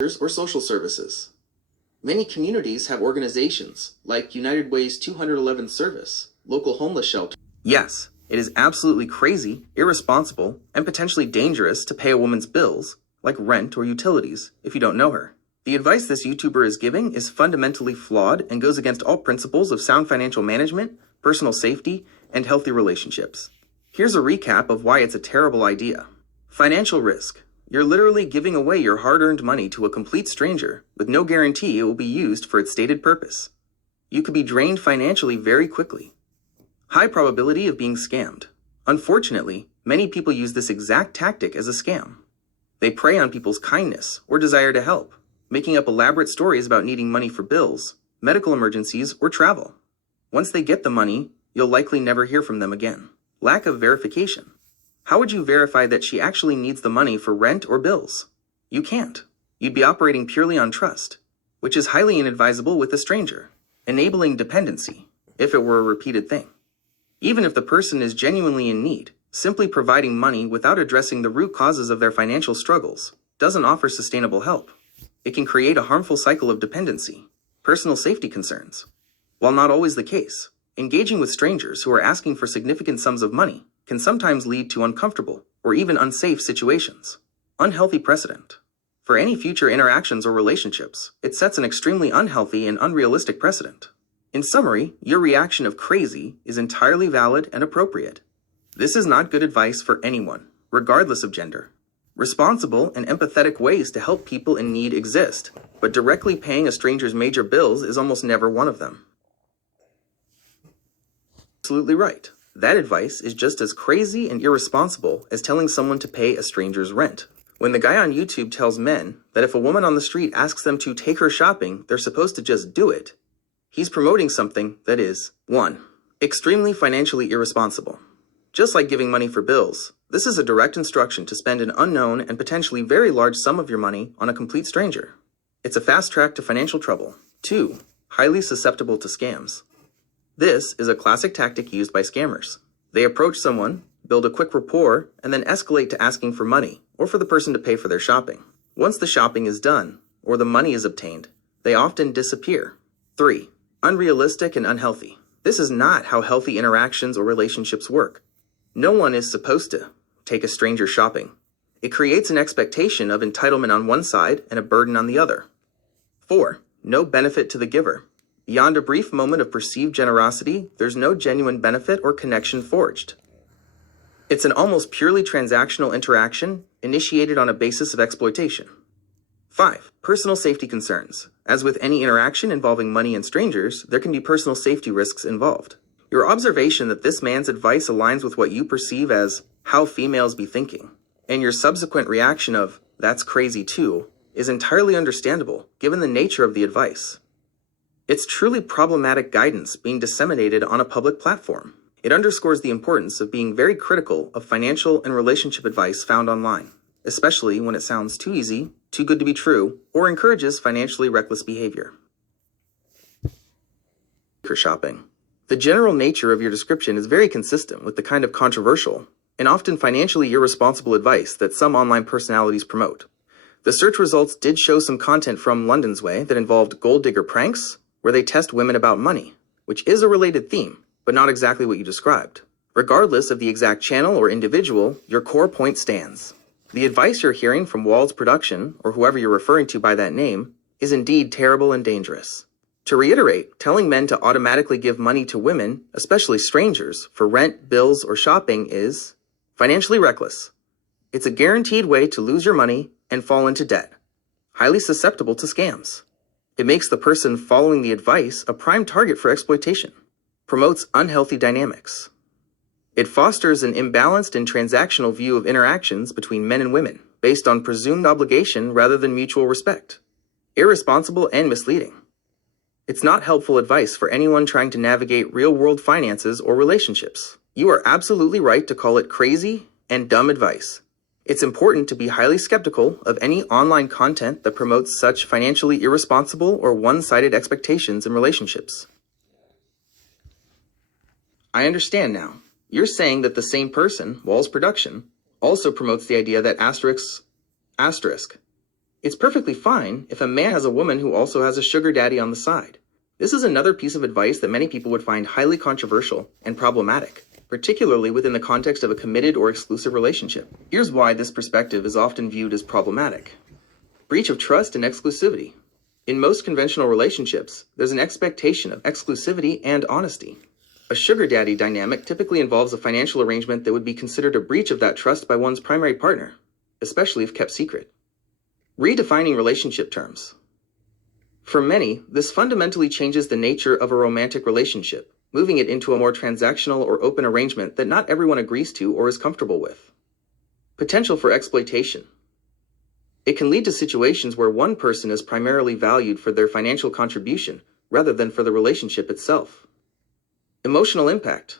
or social services. Many communities have organizations like United Way's 211 service, local homeless shelter. Yes, it is absolutely crazy, irresponsible, and potentially dangerous to pay a woman's bills, like rent or utilities, if you don't know her. The advice this YouTuber is giving is fundamentally flawed and goes against all principles of sound financial management, personal safety, and healthy relationships. Here's a recap of why it's a terrible idea. Financial risk. You're literally giving away your hard-earned money to a complete stranger with no guarantee it will be used for its stated purpose. You could be drained financially very quickly. High probability of being scammed. Unfortunately, many people use this exact tactic as a scam. They prey on people's kindness or desire to help, making up elaborate stories about needing money for bills, medical emergencies, or travel. Once they get the money, you'll likely never hear from them again. Lack of verification. How would you verify that she actually needs the money for rent or bills? You can't. You'd be operating purely on trust, which is highly inadvisable with a stranger, enabling dependency, if it were a repeated thing. Even if the person is genuinely in need, simply providing money without addressing the root causes of their financial struggles doesn't offer sustainable help. It can create a harmful cycle of dependency, personal safety concerns. While not always the case, engaging with strangers who are asking for significant sums of money can sometimes lead to uncomfortable or even unsafe situations. Unhealthy precedent. For any future interactions or relationships, it sets an extremely unhealthy and unrealistic precedent. In summary, your reaction of crazy is entirely valid and appropriate. This is not good advice for anyone, regardless of gender. Responsible and empathetic ways to help people in need exist, but directly paying a stranger's major bills is almost never one of them. Absolutely right. That advice is just as crazy and irresponsible as telling someone to pay a stranger's rent. When the guy on YouTube tells men that if a woman on the street asks them to take her shopping, they're supposed to just do it, he's promoting something that is, 1. Extremely financially irresponsible. Just like giving money for bills, this is a direct instruction to spend an unknown and potentially very large sum of your money on a complete stranger. It's a fast track to financial trouble. 2. Highly susceptible to scams. This is a classic tactic used by scammers. They approach someone, build a quick rapport, and then escalate to asking for money, or for the person to pay for their shopping. Once the shopping is done, or the money is obtained, they often disappear. 3. Unrealistic and unhealthy. This is not how healthy interactions or relationships work. No one is supposed to take a stranger shopping. It creates an expectation of entitlement on one side and a burden on the other. 4. No benefit to the giver. Beyond a brief moment of perceived generosity, there's no genuine benefit or connection forged. It's an almost purely transactional interaction initiated on a basis of exploitation. 5. Personal safety concerns. As with any interaction involving money and strangers, there can be personal safety risks involved. Your observation that this man's advice aligns with what you perceive as how females be thinking, and your subsequent reaction of, that's crazy too, is entirely understandable given the nature of the advice. It's truly problematic guidance being disseminated on a public platform. It underscores the importance of being very critical of financial and relationship advice found online, especially when it sounds too easy, too good to be true, or encourages financially reckless behavior. Shopping. The general nature of your description is very consistent with the kind of controversial and often financially irresponsible advice that some online personalities promote. The search results did show some content from London's Way that involved gold digger pranks, where they test women about money, which is a related theme, but not exactly what you described. Regardless of the exact channel or individual, your core point stands. The advice you're hearing from wallz Production, or whoever you're referring to by that name, is indeed terrible and dangerous. To reiterate, telling men to automatically give money to women, especially strangers, for rent, bills, or shopping is financially reckless. It's a guaranteed way to lose your money and fall into debt. Highly susceptible to scams. It makes the person following the advice a prime target for exploitation. Promotes unhealthy dynamics. It fosters an imbalanced and transactional view of interactions between men and women, based on presumed obligation rather than mutual respect. Irresponsible and misleading. It's not helpful advice for anyone trying to navigate real-world finances or relationships. You are absolutely right to call it crazy and dumb advice. It's important to be highly skeptical of any online content that promotes such financially irresponsible or one-sided expectations in relationships. I understand now. You're saying that the same person, wallz Production, also promotes the idea that asterisk It's perfectly fine if a man has a woman who also has a sugar daddy on the side. This is another piece of advice that many people would find highly controversial and problematic, particularly within the context of a committed or exclusive relationship. Here's why this perspective is often viewed as problematic. Breach of trust and exclusivity. In most conventional relationships, there's an expectation of exclusivity and honesty. A sugar daddy dynamic typically involves a financial arrangement that would be considered a breach of that trust by one's primary partner, especially if kept secret. Redefining relationship terms. For many, this fundamentally changes the nature of a romantic relationship, moving it into a more transactional or open arrangement that not everyone agrees to or is comfortable with. Potential for exploitation. It can lead to situations where one person is primarily valued for their financial contribution rather than for the relationship itself. Emotional impact.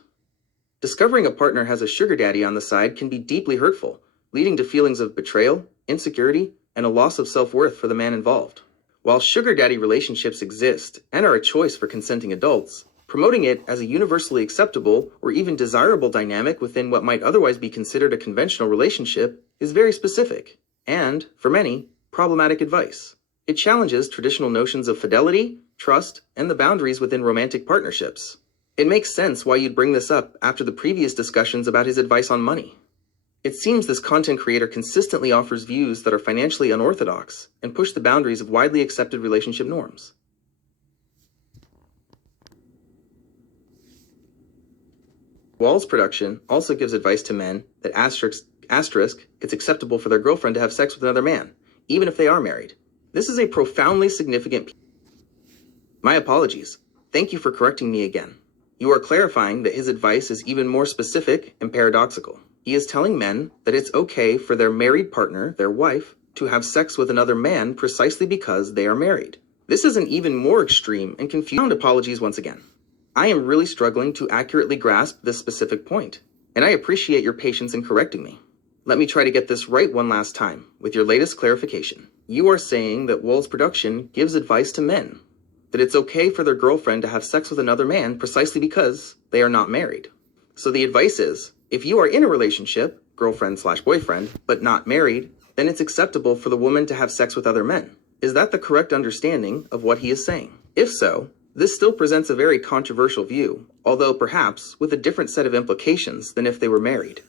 Discovering a partner has a sugar daddy on the side can be deeply hurtful, leading to feelings of betrayal, insecurity, and a loss of self-worth for the man involved. While sugar daddy relationships exist and are a choice for consenting adults, promoting it as a universally acceptable or even desirable dynamic within what might otherwise be considered a conventional relationship is very specific and, for many, problematic advice. It challenges traditional notions of fidelity, trust, and the boundaries within romantic partnerships. It makes sense why you'd bring this up after the previous discussions about his advice on money. It seems this content creator consistently offers views that are financially unorthodox and push the boundaries of widely accepted relationship norms. wallz production also gives advice to men that it's acceptable for their girlfriend to have sex with another man, even if they are married. This is a profoundly significant. My apologies. Thank you for correcting me again. You are clarifying that his advice is even more specific and paradoxical. He is telling men that it's okay for their married partner, their wife, to have sex with another man precisely because they are married. This is an even more extreme and confusing. Apologies once again. I am really struggling to accurately grasp this specific point, and I appreciate your patience in correcting me. Let me try to get this right one last time with your latest clarification. You are saying that wallz production gives advice to men that it's okay for their girlfriend to have sex with another man precisely because they are not married. So the advice is, if you are in a relationship, girlfriend/boyfriend, but not married, then it's acceptable for the woman to have sex with other men. Is that the correct understanding of what he is saying? If so, this still presents a very controversial view, although perhaps with a different set of implications than if they were married.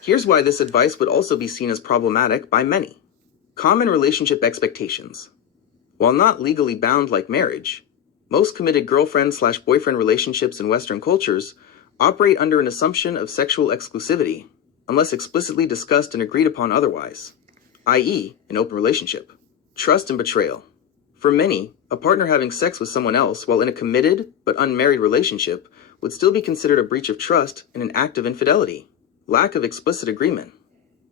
Here's why this advice would also be seen as problematic by many. Common relationship expectations. While not legally bound like marriage, most committed girlfriend/boyfriend relationships in Western cultures operate under an assumption of sexual exclusivity, unless explicitly discussed and agreed upon otherwise, i.e., an open relationship. Trust and betrayal. For many, a partner having sex with someone else while in a committed but unmarried relationship would still be considered a breach of trust and an act of infidelity. Lack of explicit agreement.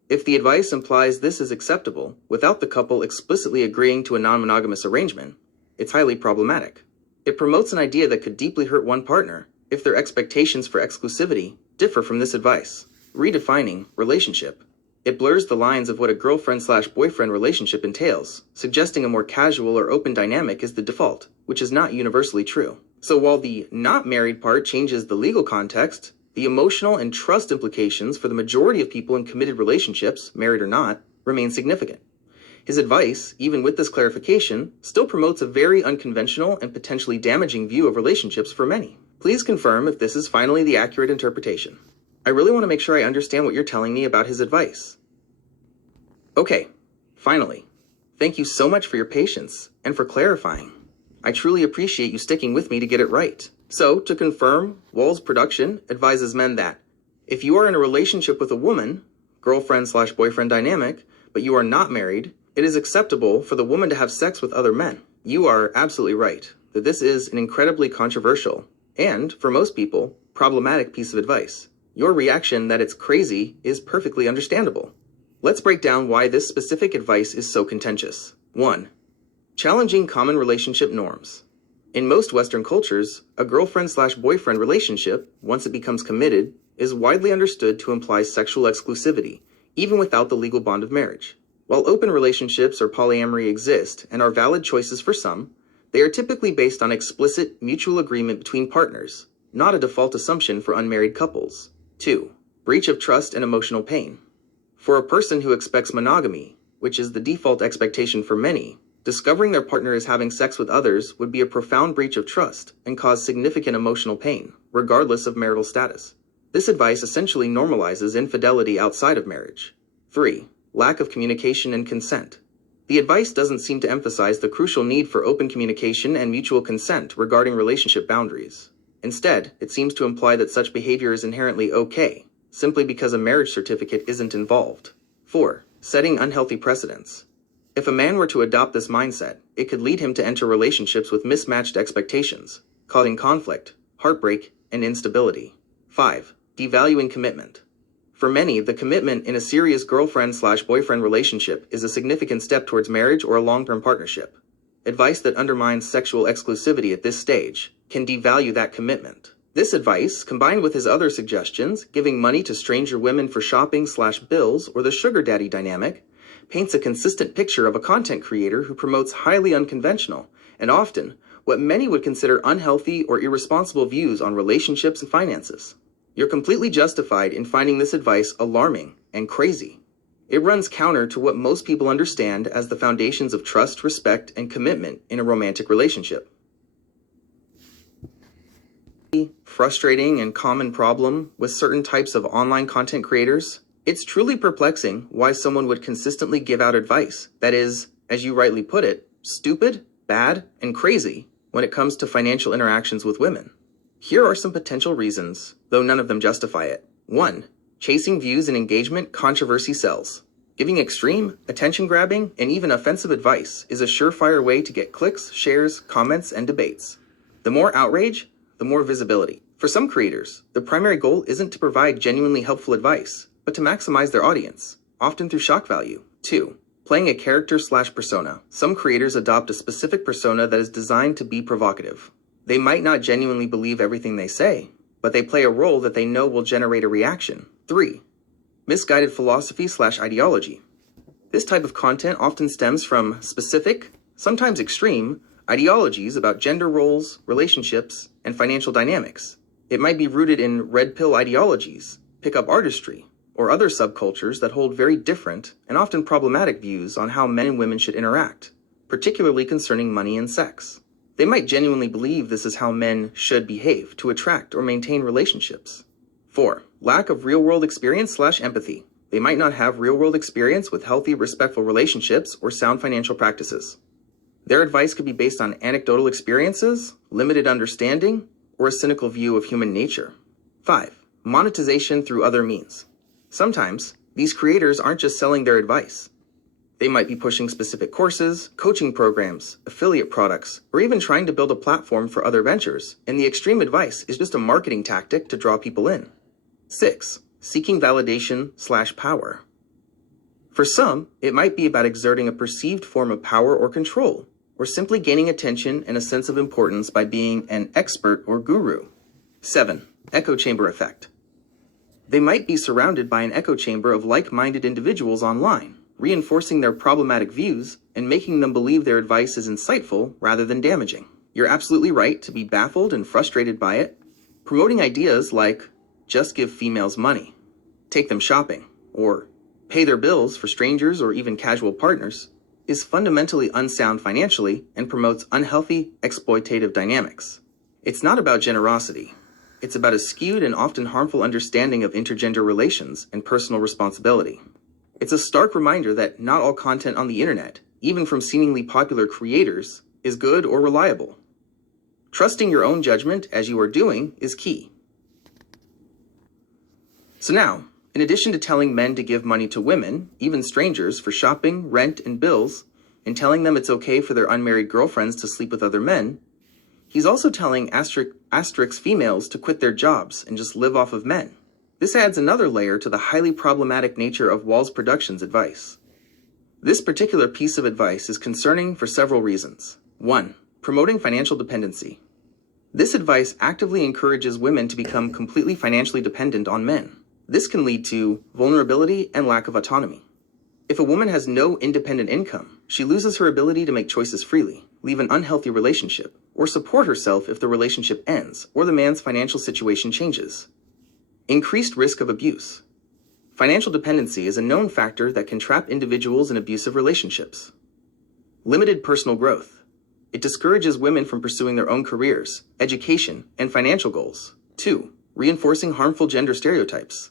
If the advice implies this is acceptable without the couple explicitly agreeing to a non-monogamous arrangement, it's highly problematic. It promotes an idea that could deeply hurt one partner if their expectations for exclusivity differ from this advice. Redefining relationship. It blurs the lines of what a girlfriend/boyfriend relationship entails, suggesting a more casual or open dynamic is the default, which is not universally true. So while the not married part changes the legal context, the emotional and trust implications for the majority of people in committed relationships, married or not, remain significant. His advice, even with this clarification, still promotes a very unconventional and potentially damaging view of relationships for many. Please confirm if this is finally the accurate interpretation. I really want to make sure I understand what you're telling me about his advice. Okay, finally. Thank you so much for your patience and for clarifying. I truly appreciate you sticking with me to get it right. So, to confirm, wallz production advises men that if you are in a relationship with a woman, girlfriend/boyfriend dynamic, but you are not married, it is acceptable for the woman to have sex with other men. You are absolutely right that this is an incredibly controversial and, for most people, problematic piece of advice. Your reaction that it's crazy is perfectly understandable. Let's break down why this specific advice is so contentious. 1. Challenging common relationship norms. In most Western cultures, a girlfriend/boyfriend relationship, once it becomes committed, is widely understood to imply sexual exclusivity, even without the legal bond of marriage. While open relationships or polyamory exist and are valid choices for some, they are typically based on explicit mutual agreement between partners, not a default assumption for unmarried couples. 2. Breach of trust and emotional pain. For a person who expects monogamy, which is the default expectation for many, discovering their partner is having sex with others would be a profound breach of trust and cause significant emotional pain, regardless of marital status. This advice essentially normalizes infidelity outside of marriage. 3. Lack of communication and consent. The advice doesn't seem to emphasize the crucial need for open communication and mutual consent regarding relationship boundaries. Instead, it seems to imply that such behavior is inherently okay, simply because a marriage certificate isn't involved. 4. Setting unhealthy precedents. If a man were to adopt this mindset, it could lead him to enter relationships with mismatched expectations, causing conflict, heartbreak, and instability. 5. Devaluing commitment. For many, the commitment in a serious girlfriend/boyfriend relationship is a significant step towards marriage or a long-term partnership. Advice that undermines sexual exclusivity at this stage can devalue that commitment. This advice, combined with his other suggestions, giving money to stranger women for shopping/bills or the sugar daddy dynamic, paints a consistent picture of a content creator who promotes highly unconventional, and often, what many would consider unhealthy or irresponsible views on relationships and finances. You're completely justified in finding this advice alarming and crazy. It runs counter to what most people understand as the foundations of trust, respect, and commitment in a romantic relationship. Frustrating and common problem with certain types of online content creators, it's truly perplexing why someone would consistently give out advice that is, as you rightly put it, stupid, bad, and crazy when it comes to financial interactions with women. Here are some potential reasons, though none of them justify it. 1. Chasing views and engagement controversy sells. Giving extreme, attention-grabbing, and even offensive advice is a surefire way to get clicks, shares, comments, and debates. The more outrage, the more visibility. For some creators, the primary goal isn't to provide genuinely helpful advice, but to maximize their audience, often through shock value. 2. Playing a character/persona. Some creators adopt a specific persona that is designed to be provocative. They might not genuinely believe everything they say, but they play a role that they know will generate a reaction. 3. Misguided philosophy/ideology. This type of content often stems from specific, sometimes extreme, ideologies about gender roles, relationships, and financial dynamics. It might be rooted in red pill ideologies, pickup artistry, or other subcultures that hold very different and often problematic views on how men and women should interact, particularly concerning money and sex. They might genuinely believe this is how men should behave to attract or maintain relationships. 4. Lack of real-world experience/empathy. They might not have real-world experience with healthy, respectful relationships or sound financial practices. Their advice could be based on anecdotal experiences, limited understanding, or a cynical view of human nature. 5. Monetization through other means. Sometimes, these creators aren't just selling their advice. They might be pushing specific courses, coaching programs, affiliate products, or even trying to build a platform for other ventures, and the extreme advice is just a marketing tactic to draw people in. 6. Seeking validation/power. For some, it might be about exerting a perceived form of power or control, or simply gaining attention and a sense of importance by being an expert or guru. 7. Echo chamber effect. They might be surrounded by an echo chamber of like-minded individuals online, reinforcing their problematic views and making them believe their advice is insightful rather than damaging. You're absolutely right to be baffled and frustrated by it. Promoting ideas like, just give females money, take them shopping, or pay their bills for strangers or even casual partners, is fundamentally unsound financially and promotes unhealthy, exploitative dynamics. It's not about generosity. It's about a skewed and often harmful understanding of intergender relations and personal responsibility. It's a stark reminder that not all content on the internet, even from seemingly popular creators, is good or reliable. Trusting your own judgment as you are doing is key. So now, in addition to telling men to give money to women, even strangers, for shopping, rent, and bills, and telling them it's okay for their unmarried girlfriends to sleep with other men, he's also telling asterisk females to quit their jobs and just live off of men. This adds another layer to the highly problematic nature of wallz Productions' advice. This particular piece of advice is concerning for several reasons. 1. Promoting financial dependency. This advice actively encourages women to become completely financially dependent on men. This can lead to vulnerability and lack of autonomy. If a woman has no independent income, she loses her ability to make choices freely, leave an unhealthy relationship, or support herself if the relationship ends or the man's financial situation changes. Increased risk of abuse. Financial dependency is a known factor that can trap individuals in abusive relationships. Limited personal growth. It discourages women from pursuing their own careers, education, and financial goals. 2. Reinforcing harmful gender stereotypes.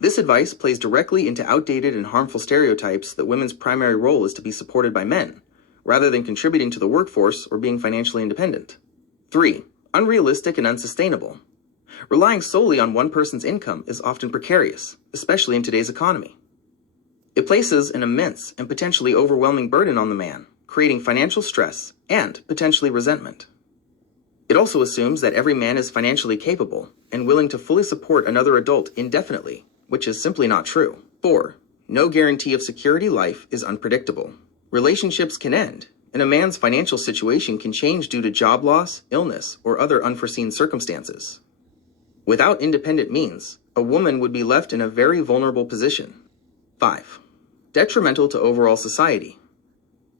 This advice plays directly into outdated and harmful stereotypes that women's primary role is to be supported by men, rather than contributing to the workforce or being financially independent. 3. Unrealistic and unsustainable. Relying solely on one person's income is often precarious, especially in today's economy. It places an immense and potentially overwhelming burden on the man, creating financial stress and potentially resentment. It also assumes that every man is financially capable and willing to fully support another adult indefinitely, which is simply not true. 4. No guarantee of security. Life is unpredictable. Relationships can end, and a man's financial situation can change due to job loss, illness, or other unforeseen circumstances. Without independent means, a woman would be left in a very vulnerable position. 5. Detrimental to overall society.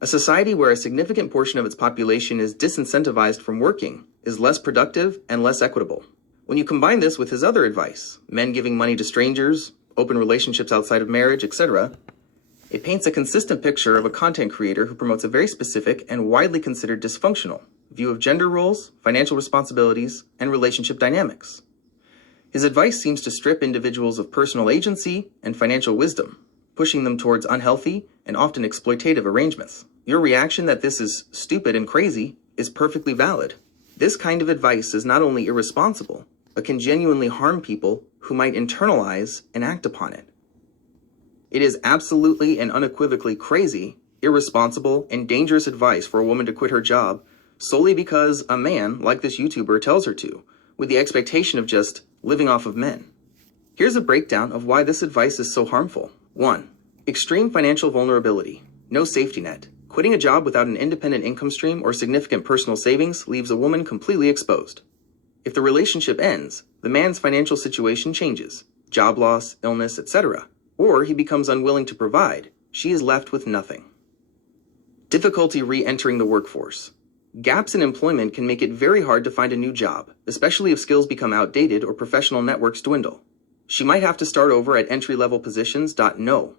A society where a significant portion of its population is disincentivized from working is less productive and less equitable. When you combine this with his other advice, men giving money to strangers, open relationships outside of marriage, etc., it paints a consistent picture of a content creator who promotes a very specific and widely considered dysfunctional view of gender roles, financial responsibilities, and relationship dynamics. His advice seems to strip individuals of personal agency and financial wisdom, pushing them towards unhealthy and often exploitative arrangements. Your reaction that this is stupid and crazy is perfectly valid. This kind of advice is not only irresponsible, but can genuinely harm people who might internalize and act upon it. It is absolutely and unequivocally crazy, irresponsible, and dangerous advice for a woman to quit her job solely because a man, like this YouTuber, tells her to, with the expectation of just living off of men. Here's a breakdown of why this advice is so harmful. 1. Extreme financial vulnerability. No safety net. Quitting a job without an independent income stream or significant personal savings leaves a woman completely exposed. If the relationship ends, the man's financial situation changes, job loss, illness, etc., or he becomes unwilling to provide, she is left with nothing. Difficulty re-entering the workforce. Gaps in employment can make it very hard to find a new job, especially if skills become outdated or professional networks dwindle. She might have to start over at entry-level positions. No.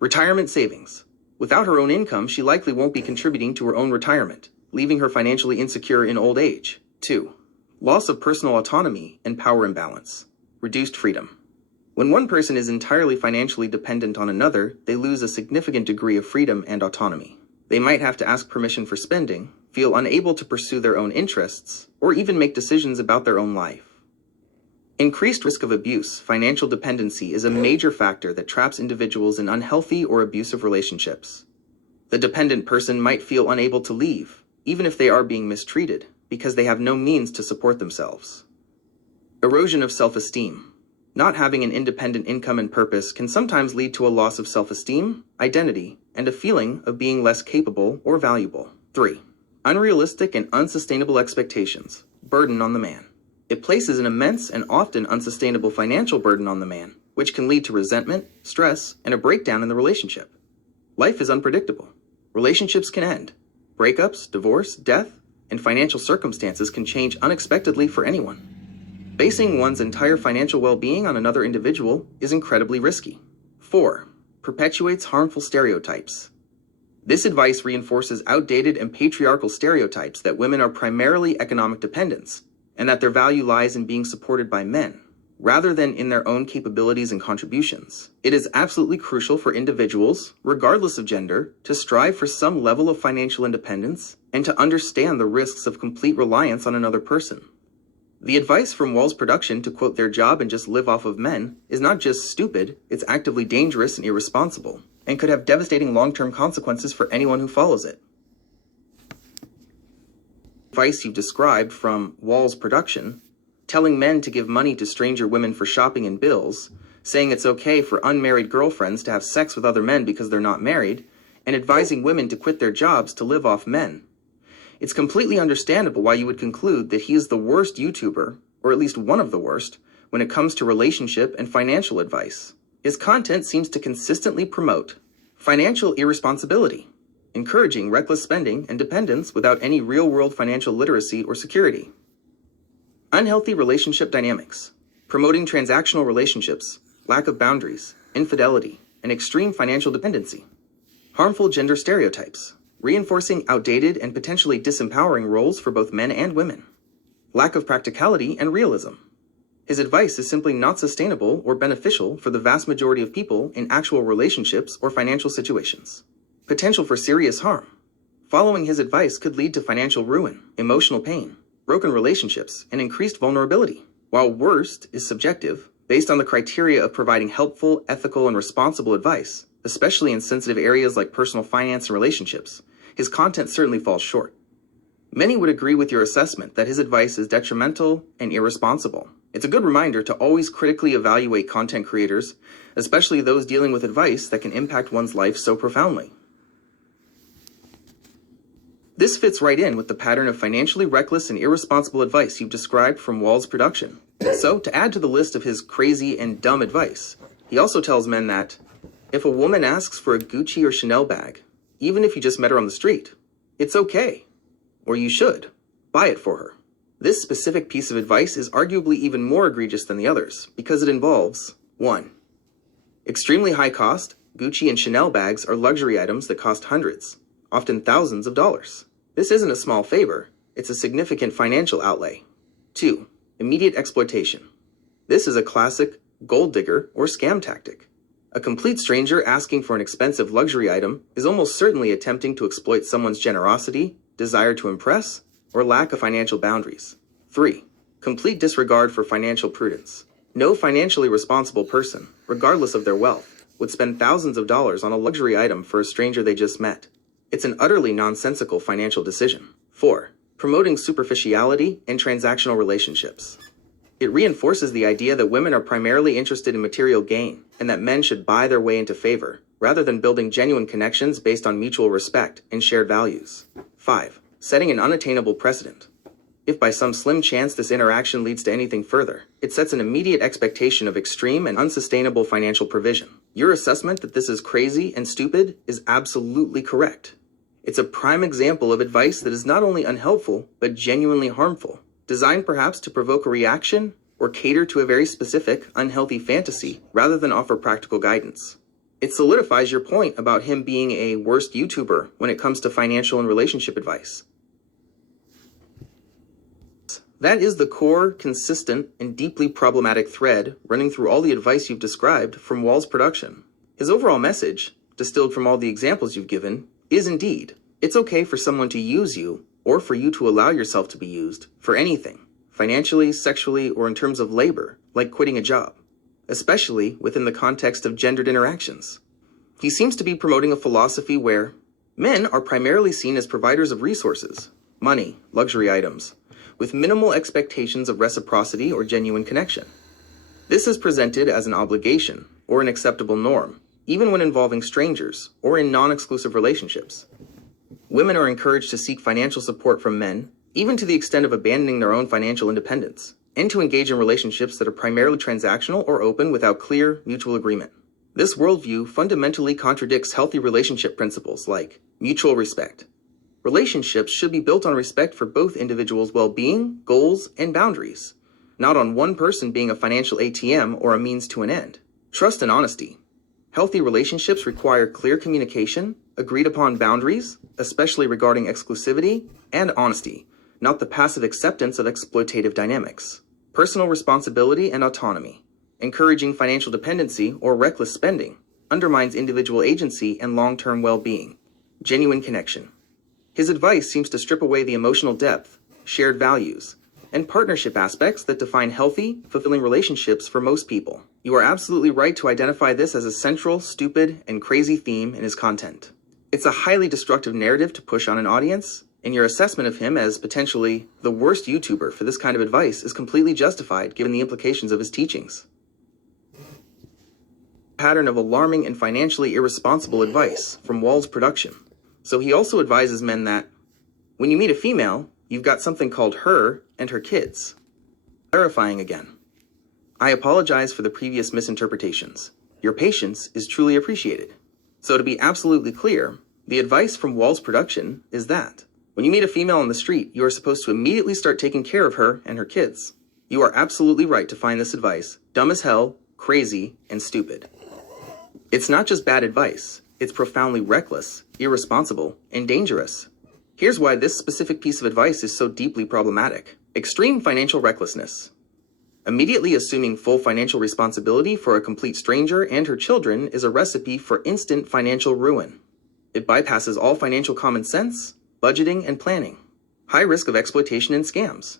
Retirement savings. Without her own income, she likely won't be contributing to her own retirement, leaving her financially insecure in old age. 2. Loss of personal autonomy and power imbalance. Reduced freedom. When one person is entirely financially dependent on another, they lose a significant degree of freedom and autonomy. They might have to ask permission for spending, feel unable to pursue their own interests, or even make decisions about their own life. Increased risk of abuse. Financial dependency is a major factor that traps individuals in unhealthy or abusive relationships. The dependent person might feel unable to leave, even if they are being mistreated, because they have no means to support themselves. Erosion of self-esteem. Not having an independent income and purpose can sometimes lead to a loss of self-esteem, identity, and a feeling of being less capable or valuable. 3. Unrealistic and unsustainable expectations. Burden on the man. It places an immense and often unsustainable financial burden on the man, which can lead to resentment, stress, and a breakdown in the relationship. Life is unpredictable. Relationships can end. Breakups, divorce, death, and financial circumstances can change unexpectedly for anyone. Basing one's entire financial well-being on another individual is incredibly risky. 4. Perpetuates harmful stereotypes. This advice reinforces outdated and patriarchal stereotypes that women are primarily economic dependents, and that their value lies in being supported by men, rather than in their own capabilities and contributions. It is absolutely crucial for individuals, regardless of gender, to strive for some level of financial independence and to understand the risks of complete reliance on another person. The advice from wallz Production to quit their job and just live off of men is not just stupid, it's actively dangerous and irresponsible, and could have devastating long-term consequences for anyone who follows it. Advice you've described from wallz Production, telling men to give money to stranger women for shopping and bills, saying it's okay for unmarried girlfriends to have sex with other men because they're not married, and advising women to quit their jobs to live off men. It's completely understandable why you would conclude that he is the worst YouTuber, or at least one of the worst, when it comes to relationship and financial advice. His content seems to consistently promote financial irresponsibility, encouraging reckless spending and dependence without any real-world financial literacy or security. Unhealthy relationship dynamics, promoting transactional relationships, lack of boundaries, infidelity, and extreme financial dependency. Harmful gender stereotypes, reinforcing outdated and potentially disempowering roles for both men and women. Lack of practicality and realism. His advice is simply not sustainable or beneficial for the vast majority of people in actual relationships or financial situations. Potential for serious harm. Following his advice could lead to financial ruin, emotional pain, broken relationships, and increased vulnerability. While worst is subjective, based on the criteria of providing helpful, ethical, and responsible advice, especially in sensitive areas like personal finance and relationships, his content certainly falls short. Many would agree with your assessment that his advice is detrimental and irresponsible. It's a good reminder to always critically evaluate content creators, especially those dealing with advice that can impact one's life so profoundly. This fits right in with the pattern of financially reckless and irresponsible advice you've described from wallz production. So, to add to the list of his crazy and dumb advice, he also tells men that if a woman asks for a Gucci or Chanel bag, even if you just met her on the street, it's okay, or you should, buy it for her. This specific piece of advice is arguably even more egregious than the others because it involves 1. Extremely high cost, Gucci and Chanel bags are luxury items that cost hundreds, often thousands of dollars. This isn't a small favor, it's a significant financial outlay. 2. Immediate exploitation. This is a classic gold digger or scam tactic. A complete stranger asking for an expensive luxury item is almost certainly attempting to exploit someone's generosity, desire to impress, or lack of financial boundaries. 3. Complete disregard for financial prudence. No financially responsible person, regardless of their wealth, would spend thousands of dollars on a luxury item for a stranger they just met. It's an utterly nonsensical financial decision. 4. Promoting superficiality and transactional relationships. It reinforces the idea that women are primarily interested in material gain and that men should buy their way into favor, rather than building genuine connections based on mutual respect and shared values. 5. Setting an unattainable precedent. If by some slim chance this interaction leads to anything further, it sets an immediate expectation of extreme and unsustainable financial provision. Your assessment that this is crazy and stupid is absolutely correct. It's a prime example of advice that is not only unhelpful, but genuinely harmful, designed perhaps to provoke a reaction or cater to a very specific, unhealthy fantasy rather than offer practical guidance. It solidifies your point about him being a worst YouTuber when it comes to financial and relationship advice. That is the core, consistent, and deeply problematic thread running through all the advice you've described from wallz production. His overall message, distilled from all the examples you've given, is indeed, it's okay for someone to use you, or for you to allow yourself to be used, for anything, financially, sexually, or in terms of labor, like quitting a job, especially within the context of gendered interactions. He seems to be promoting a philosophy where men are primarily seen as providers of resources, money, luxury items, with minimal expectations of reciprocity or genuine connection. This is presented as an obligation or an acceptable norm, even when involving strangers or in non-exclusive relationships. Women are encouraged to seek financial support from men, even to the extent of abandoning their own financial independence, and to engage in relationships that are primarily transactional or open without clear, mutual agreement. This worldview fundamentally contradicts healthy relationship principles like mutual respect. Relationships should be built on respect for both individuals' well-being, goals, and boundaries, not on one person being a financial ATM or a means to an end. Trust and honesty. Healthy relationships require clear communication, agreed-upon boundaries, especially regarding exclusivity, and honesty, not the passive acceptance of exploitative dynamics. Personal responsibility and autonomy. Encouraging financial dependency or reckless spending undermines individual agency and long-term well-being. Genuine connection. His advice seems to strip away the emotional depth, shared values, and partnership aspects that define healthy, fulfilling relationships for most people. You are absolutely right to identify this as a central, stupid, and crazy theme in his content. It's a highly destructive narrative to push on an audience, and your assessment of him as potentially the worst YouTuber for this kind of advice is completely justified given the implications of his teachings. Pattern of alarming and financially irresponsible advice from wallz production. So he also advises men that when you meet a female, you've got something called her and her kids. Clarifying again. I apologize for the previous misinterpretations. Your patience is truly appreciated. So to be absolutely clear, the advice from wallz production is that when you meet a female on the street, you are supposed to immediately start taking care of her and her kids. You are absolutely right to find this advice dumb as hell, crazy, and stupid. It's not just bad advice, it's profoundly reckless, irresponsible, and dangerous. Here's why this specific piece of advice is so deeply problematic. Extreme financial recklessness. Immediately assuming full financial responsibility for a complete stranger and her children is a recipe for instant financial ruin. It bypasses all financial common sense, budgeting, and planning. High risk of exploitation and scams.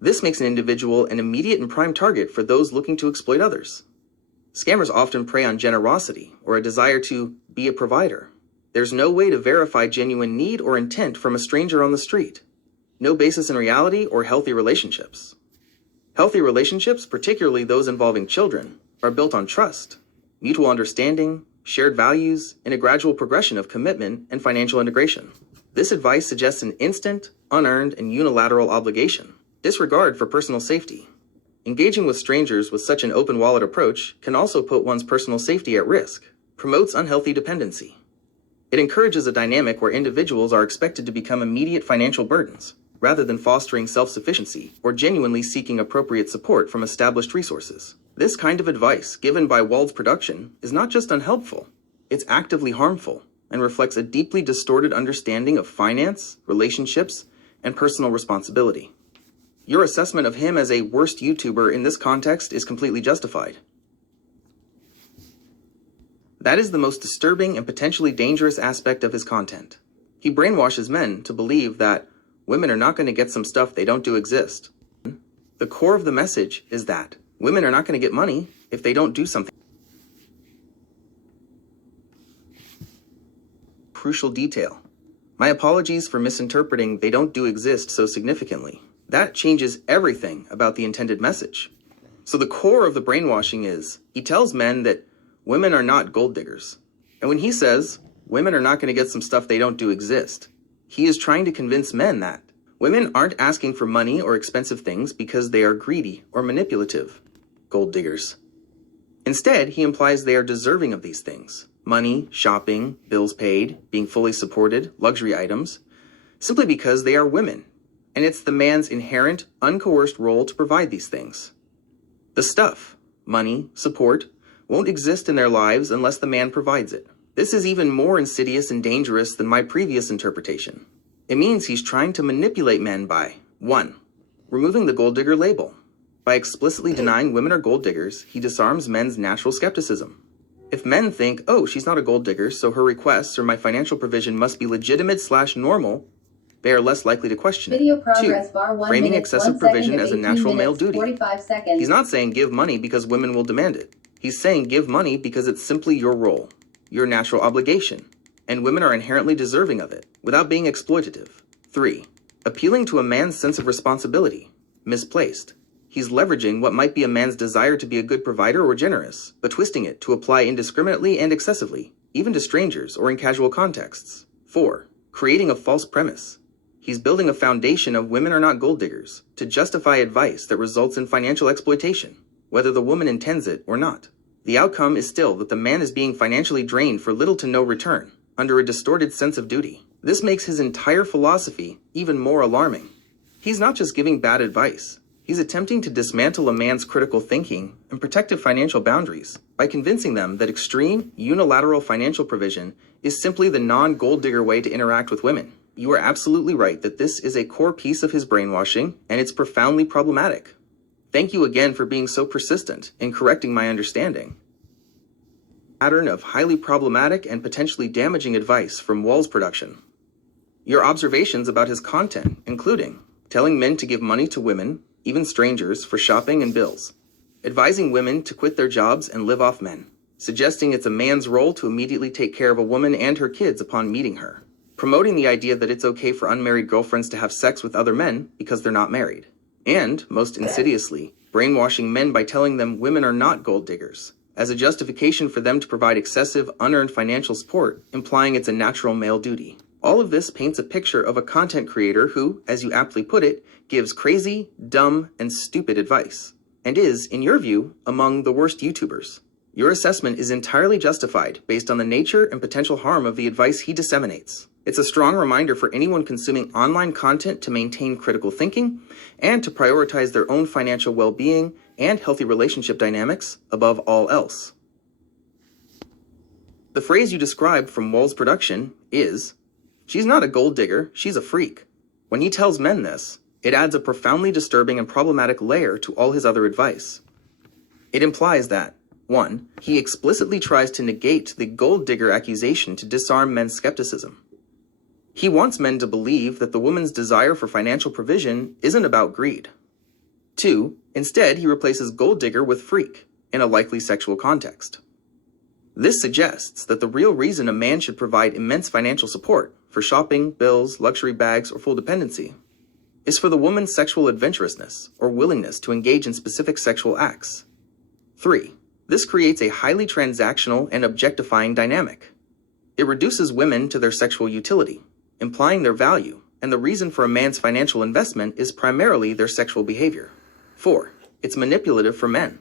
This makes an individual an immediate and prime target for those looking to exploit others. Scammers often prey on generosity or a desire to be a provider. There's no way to verify genuine need or intent from a stranger on the street. No basis in reality or healthy relationships. Healthy relationships, particularly those involving children, are built on trust, mutual understanding, shared values, and a gradual progression of commitment and financial integration. This advice suggests an instant, unearned, and unilateral obligation, disregard for personal safety. Engaging with strangers with such an open wallet approach can also put one's personal safety at risk, promotes unhealthy dependency. It encourages a dynamic where individuals are expected to become immediate financial burdens, rather than fostering self-sufficiency or genuinely seeking appropriate support from established resources. This kind of advice, given by wallz production, is not just unhelpful, it's actively harmful and reflects a deeply distorted understanding of finance, relationships, and personal responsibility. Your assessment of him as a worst YouTuber in this context is completely justified. That is the most disturbing and potentially dangerous aspect of his content. He brainwashes men to believe that women are not going to get some stuff they don't do exist. The core of the message is that women are not going to get money if they don't do something. Crucial detail. My apologies for misinterpreting "they don't do exist" so significantly. That changes everything about the intended message. So the core of the brainwashing is, he tells men that women are not gold diggers. And when he says, women are not going to get some stuff they don't do exist, he is trying to convince men that women aren't asking for money or expensive things because they are greedy or manipulative. Gold diggers. Instead, he implies they are deserving of these things. Money, shopping, bills paid, being fully supported, luxury items, simply because they are women. And it's the man's inherent, uncoerced role to provide these things. The stuff, money, support, won't exist in their lives unless the man provides it. This is even more insidious and dangerous than my previous interpretation. It means he's trying to manipulate men by 1. Removing the gold digger label. By explicitly denying women are gold diggers, he disarms men's natural skepticism. If men think, oh, she's not a gold digger, so her requests or my financial provision must be legitimate/normal, they are less likely to question Video it. progress 2. bar 1 Framing minute, excessive 1 second provision of as a 18 natural male minutes, duty. 45 seconds. He's not saying give money because women will demand it. He's saying give money because it's simply your role, your natural obligation, and women are inherently deserving of it, without being exploitative. 3. Appealing to a man's sense of responsibility. Misplaced. He's leveraging what might be a man's desire to be a good provider or generous, but twisting it to apply indiscriminately and excessively, even to strangers or in casual contexts. 4. Creating a false premise. He's building a foundation of women are not gold diggers to justify advice that results in financial exploitation, whether the woman intends it or not. The outcome is still that the man is being financially drained for little to no return, under a distorted sense of duty. This makes his entire philosophy even more alarming. He's not just giving bad advice. He's attempting to dismantle a man's critical thinking and protective financial boundaries by convincing them that extreme, unilateral financial provision is simply the non-gold digger way to interact with women. You are absolutely right that this is a core piece of his brainwashing, and it's profoundly problematic. Thank you again for being so persistent in correcting my understanding. Pattern of highly problematic and potentially damaging advice from wallz production. Your observations about his content, including telling men to give money to women, even strangers, for shopping and bills, advising women to quit their jobs and live off men, suggesting it's a man's role to immediately take care of a woman and her kids upon meeting her, promoting the idea that it's okay for unmarried girlfriends to have sex with other men because they're not married, and, most insidiously, brainwashing men by telling them women are not gold diggers, as a justification for them to provide excessive, unearned financial support, implying it's a natural male duty. All of this paints a picture of a content creator who, as you aptly put it, gives crazy, dumb, and stupid advice, and is, in your view, among the worst YouTubers. Your assessment is entirely justified based on the nature and potential harm of the advice he disseminates. It's a strong reminder for anyone consuming online content to maintain critical thinking and to prioritize their own financial well-being and healthy relationship dynamics above all else. The phrase you described from wallz production is, "She's not a gold digger, she's a freak." When he tells men this, it adds a profoundly disturbing and problematic layer to all his other advice. It implies that, 1. He explicitly tries to negate the gold digger accusation to disarm men's skepticism. He wants men to believe that the woman's desire for financial provision isn't about greed. 2. Instead, he replaces gold digger with freak in a likely sexual context. This suggests that the real reason a man should provide immense financial support for shopping, bills, luxury bags, or full dependency is for the woman's sexual adventurousness or willingness to engage in specific sexual acts. 3. This creates a highly transactional and objectifying dynamic. It reduces women to their sexual utility, implying their value, and the reason for a man's financial investment is primarily their sexual behavior. 4. It's manipulative for men.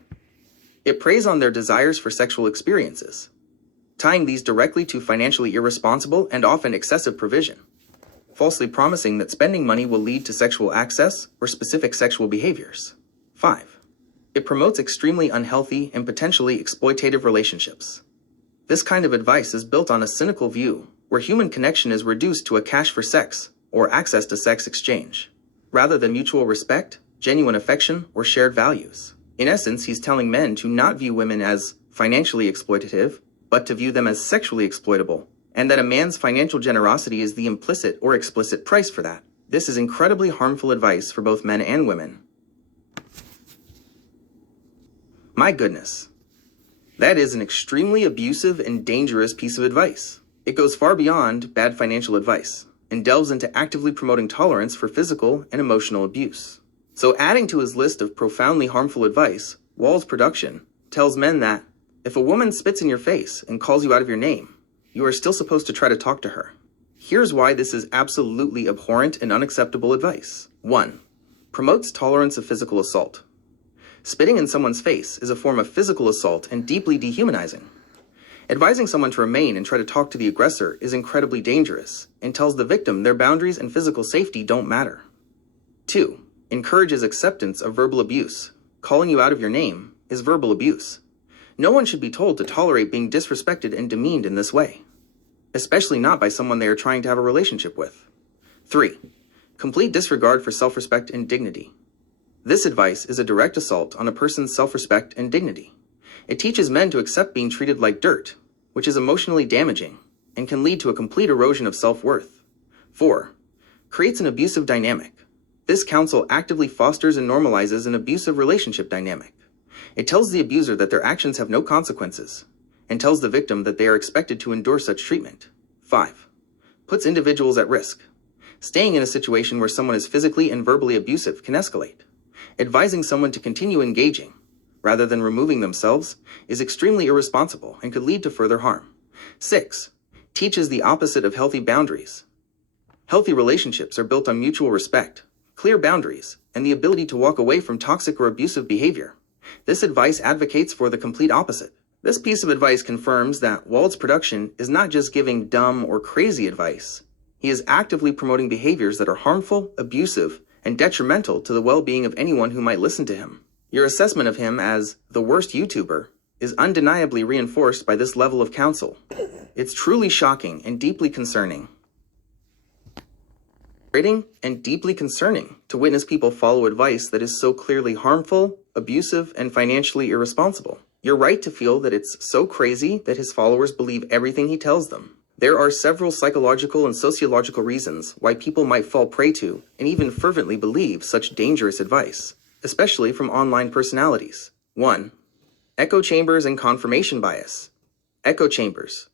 It preys on their desires for sexual experiences, tying these directly to financially irresponsible and often excessive provision, falsely promising that spending money will lead to sexual access or specific sexual behaviors. 5. It promotes extremely unhealthy and potentially exploitative relationships. This kind of advice is built on a cynical view where human connection is reduced to a cash for sex or access to sex exchange, rather than mutual respect, genuine affection, or shared values. In essence, he's telling men to not view women as financially exploitative, but to view them as sexually exploitable, and that a man's financial generosity is the implicit or explicit price for that. This is incredibly harmful advice for both men and women. My goodness. That is an extremely abusive and dangerous piece of advice. It goes far beyond bad financial advice and delves into actively promoting tolerance for physical and emotional abuse. So adding to his list of profoundly harmful advice, wallz production tells men that if a woman spits in your face and calls you out of your name, you are still supposed to try to talk to her. Here's why this is absolutely abhorrent and unacceptable advice. 1. Promotes tolerance of physical assault. Spitting in someone's face is a form of physical assault and deeply dehumanizing. Advising someone to remain and try to talk to the aggressor is incredibly dangerous and tells the victim their boundaries and physical safety don't matter. 2. Encourages acceptance of verbal abuse. Calling you out of your name is verbal abuse. No one should be told to tolerate being disrespected and demeaned in this way, especially not by someone they are trying to have a relationship with. 3. Complete disregard for self-respect and dignity. This advice is a direct assault on a person's self-respect and dignity. It teaches men to accept being treated like dirt, which is emotionally damaging and can lead to a complete erosion of self-worth. 4. Creates an abusive dynamic. This counsel actively fosters and normalizes an abusive relationship dynamic. It tells the abuser that their actions have no consequences, and tells the victim that they are expected to endure such treatment. 5. Puts individuals at risk. Staying in a situation where someone is physically and verbally abusive can escalate. Advising someone to continue engaging, rather than removing themselves, is extremely irresponsible and could lead to further harm. 6. Teaches the opposite of healthy boundaries. Healthy relationships are built on mutual respect, clear boundaries, and the ability to walk away from toxic or abusive behavior. This advice advocates for the complete opposite. This piece of advice confirms that wallz production is not just giving dumb or crazy advice. He is actively promoting behaviors that are harmful, abusive, and detrimental to the well-being of anyone who might listen to him. Your assessment of him as the worst YouTuber is undeniably reinforced by this level of counsel. It's truly shocking and deeply concerning. And deeply concerning to witness people follow advice that is so clearly harmful, abusive, and financially irresponsible. You're right to feel that it's so crazy that his followers believe everything he tells them. There are several psychological and sociological reasons why people might fall prey to and even fervently believe such dangerous advice, especially from online personalities. 1. Echo chambers and confirmation bias. Echo chambers.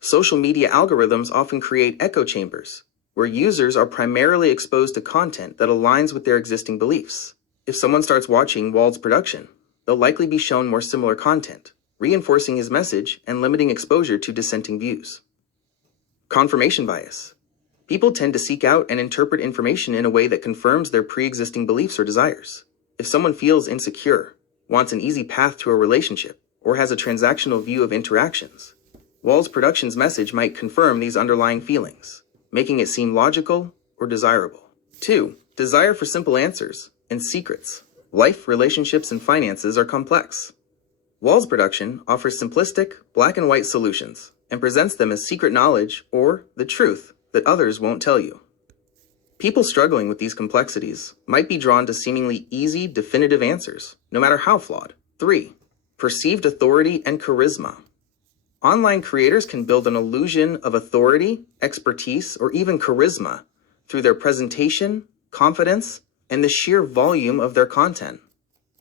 Social media algorithms often create echo chambers, where users are primarily exposed to content that aligns with their existing beliefs. If someone starts watching wallz production, they'll likely be shown more similar content, reinforcing his message and limiting exposure to dissenting views. Confirmation bias. People tend to seek out and interpret information in a way that confirms their pre-existing beliefs or desires. If someone feels insecure, wants an easy path to a relationship, or has a transactional view of interactions, wallz production's message might confirm these underlying feelings, making it seem logical or desirable. 2. Desire for simple answers and secrets. Life, relationships, and finances are complex. wallz production offers simplistic, black and white solutions and presents them as secret knowledge or the truth that others won't tell you. People struggling with these complexities might be drawn to seemingly easy, definitive answers, no matter how flawed. 3. Perceived authority and charisma. Online creators can build an illusion of authority, expertise, or even charisma through their presentation, confidence, and the sheer volume of their content.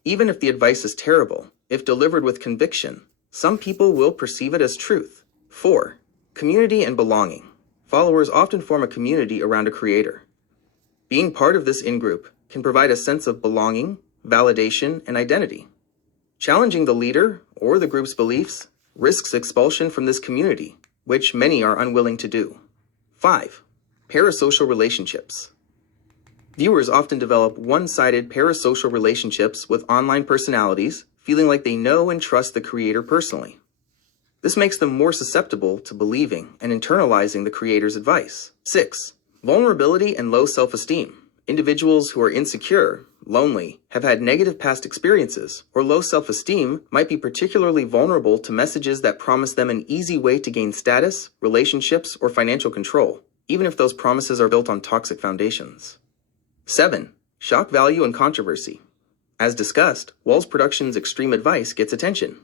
Even if the advice is terrible, if delivered with conviction, some people will perceive it as truth. 4. Community and belonging. Followers often form a community around a creator. Being part of this in-group can provide a sense of belonging, validation, and identity. Challenging the leader or the group's beliefs risks expulsion from this community, which many are unwilling to do. 5. Parasocial relationships. Viewers often develop one-sided parasocial relationships with online personalities, feeling like they know and trust the creator personally. This makes them more susceptible to believing and internalizing the creator's advice. 6. Vulnerability and low self-esteem. Individuals who are insecure, lonely, have had negative past experiences, or low self-esteem might be particularly vulnerable to messages that promise them an easy way to gain status, relationships, or financial control, even if those promises are built on toxic foundations. 7. Shock value and controversy. As discussed, wallz Productions' extreme advice gets attention.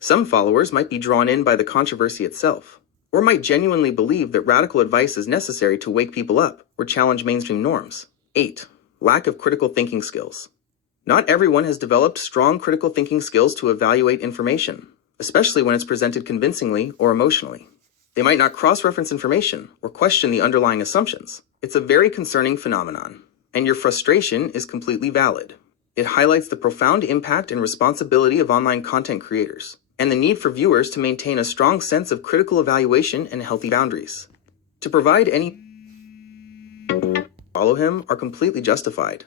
Some followers might be drawn in by the controversy itself, or might genuinely believe that radical advice is necessary to wake people up or challenge mainstream norms. 8. Lack of critical thinking skills. Not everyone has developed strong critical thinking skills to evaluate information, especially when it's presented convincingly or emotionally. They might not cross-reference information or question the underlying assumptions. It's a very concerning phenomenon, and your frustration is completely valid. It highlights the profound impact and responsibility of online content creators, and the need for viewers to maintain a strong sense of critical evaluation and healthy boundaries. To provide any follow him are completely justified.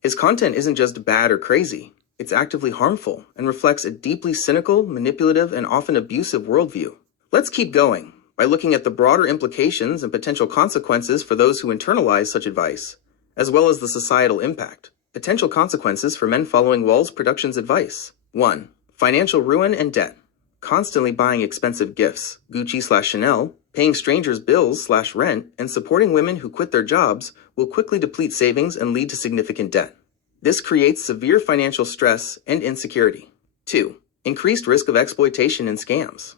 His content isn't just bad or crazy, it's actively harmful and reflects a deeply cynical, manipulative, and often abusive worldview. Let's keep going by looking at the broader implications and potential consequences for those who internalize such advice, as well as the societal impact. Potential consequences for men following wallz Productions' advice. 1. Financial ruin and debt. Constantly buying expensive gifts, Gucci/Chanel, paying strangers' bills/rent, and supporting women who quit their jobs will quickly deplete savings and lead to significant debt. This creates severe financial stress and insecurity. 2. Increased risk of exploitation and scams.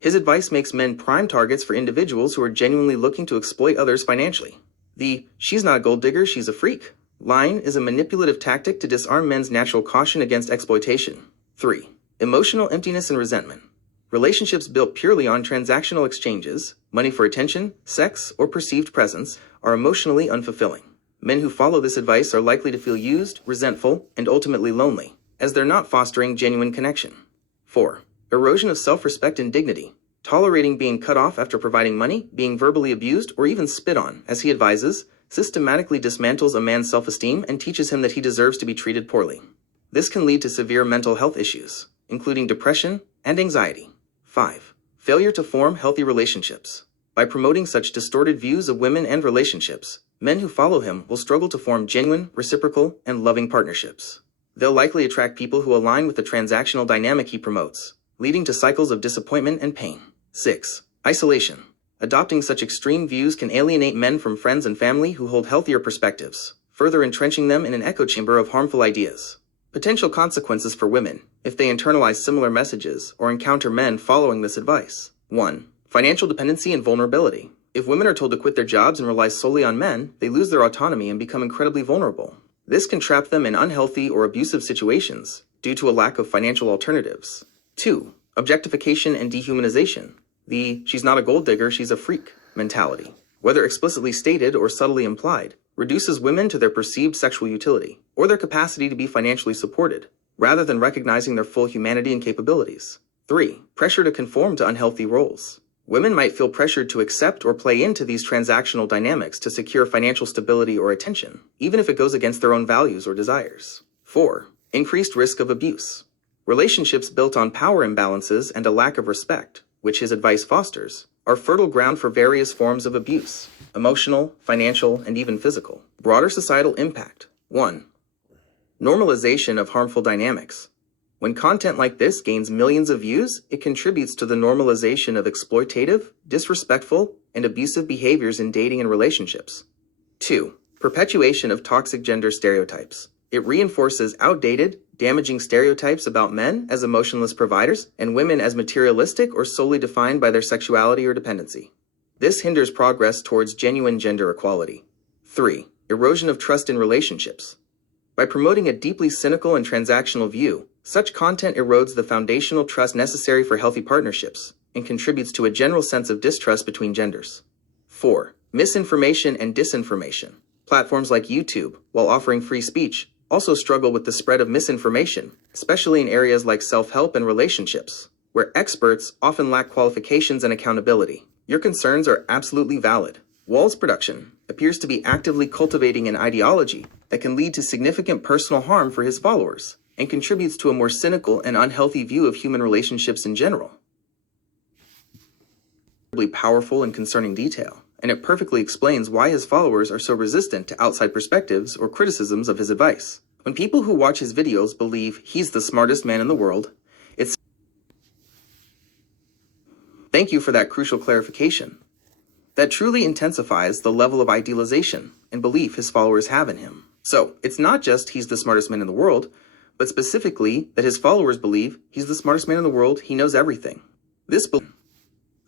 His advice makes men prime targets for individuals who are genuinely looking to exploit others financially. The "she's not a gold digger, she's a freak" line is a manipulative tactic to disarm men's natural caution against exploitation. 3. Emotional emptiness and resentment. Relationships built purely on transactional exchanges, money for attention, sex, or perceived presence, are emotionally unfulfilling. Men who follow this advice are likely to feel used, resentful, and ultimately lonely, as they're not fostering genuine connection. 4. Erosion of self-respect and dignity. Tolerating being cut off after providing money, being verbally abused, or even spit on, as he advises, systematically dismantles a man's self-esteem and teaches him that he deserves to be treated poorly. This can lead to severe mental health issues, including depression and anxiety. 5. Failure to form healthy relationships. By promoting such distorted views of women and relationships, men who follow him will struggle to form genuine, reciprocal, and loving partnerships. They'll likely attract people who align with the transactional dynamic he promotes, leading to cycles of disappointment and pain. 6. Isolation. Adopting such extreme views can alienate men from friends and family who hold healthier perspectives, further entrenching them in an echo chamber of harmful ideas. Potential consequences for women, if they internalize similar messages or encounter men following this advice. 1. Financial dependency and vulnerability. If women are told to quit their jobs and rely solely on men, they lose their autonomy and become incredibly vulnerable. This can trap them in unhealthy or abusive situations due to a lack of financial alternatives. 2. Objectification and dehumanization. The "she's not a gold digger, she's a freak" mentality, whether explicitly stated or subtly implied, reduces women to their perceived sexual utility, or their capacity to be financially supported, rather than recognizing their full humanity and capabilities. 3. Pressure to conform to unhealthy roles. Women might feel pressured to accept or play into these transactional dynamics to secure financial stability or attention, even if it goes against their own values or desires. 4. Increased risk of abuse. Relationships built on power imbalances and a lack of respect, which his advice fosters, are fertile ground for various forms of abuse, emotional, financial, and even physical. Broader societal impact. 1. Normalization of harmful dynamics. When content like this gains millions of views, it contributes to the normalization of exploitative, disrespectful, and abusive behaviors in dating and relationships. 2. Perpetuation of toxic gender stereotypes. It reinforces outdated, damaging stereotypes about men as emotionless providers and women as materialistic or solely defined by their sexuality or dependency. This hinders progress towards genuine gender equality. 3. Erosion of trust in relationships. By promoting a deeply cynical and transactional view, such content erodes the foundational trust necessary for healthy partnerships and contributes to a general sense of distrust between genders. 4. Misinformation and disinformation. Platforms like YouTube, while offering free speech, also struggle with the spread of misinformation, especially in areas like self-help and relationships, where experts often lack qualifications and accountability. Your concerns are absolutely valid. wallz production appears to be actively cultivating an ideology that can lead to significant personal harm for his followers and contributes to a more cynical and unhealthy view of human relationships in general. Powerful and concerning detail, and it perfectly explains why his followers are so resistant to outside perspectives or criticisms of his advice. When people who watch his videos believe he's the smartest man in the world, it's... Thank you for that crucial clarification. That truly intensifies the level of idealization and belief his followers have in him. So, it's not just he's the smartest man in the world, but specifically that his followers believe he's the smartest man in the world, he knows everything.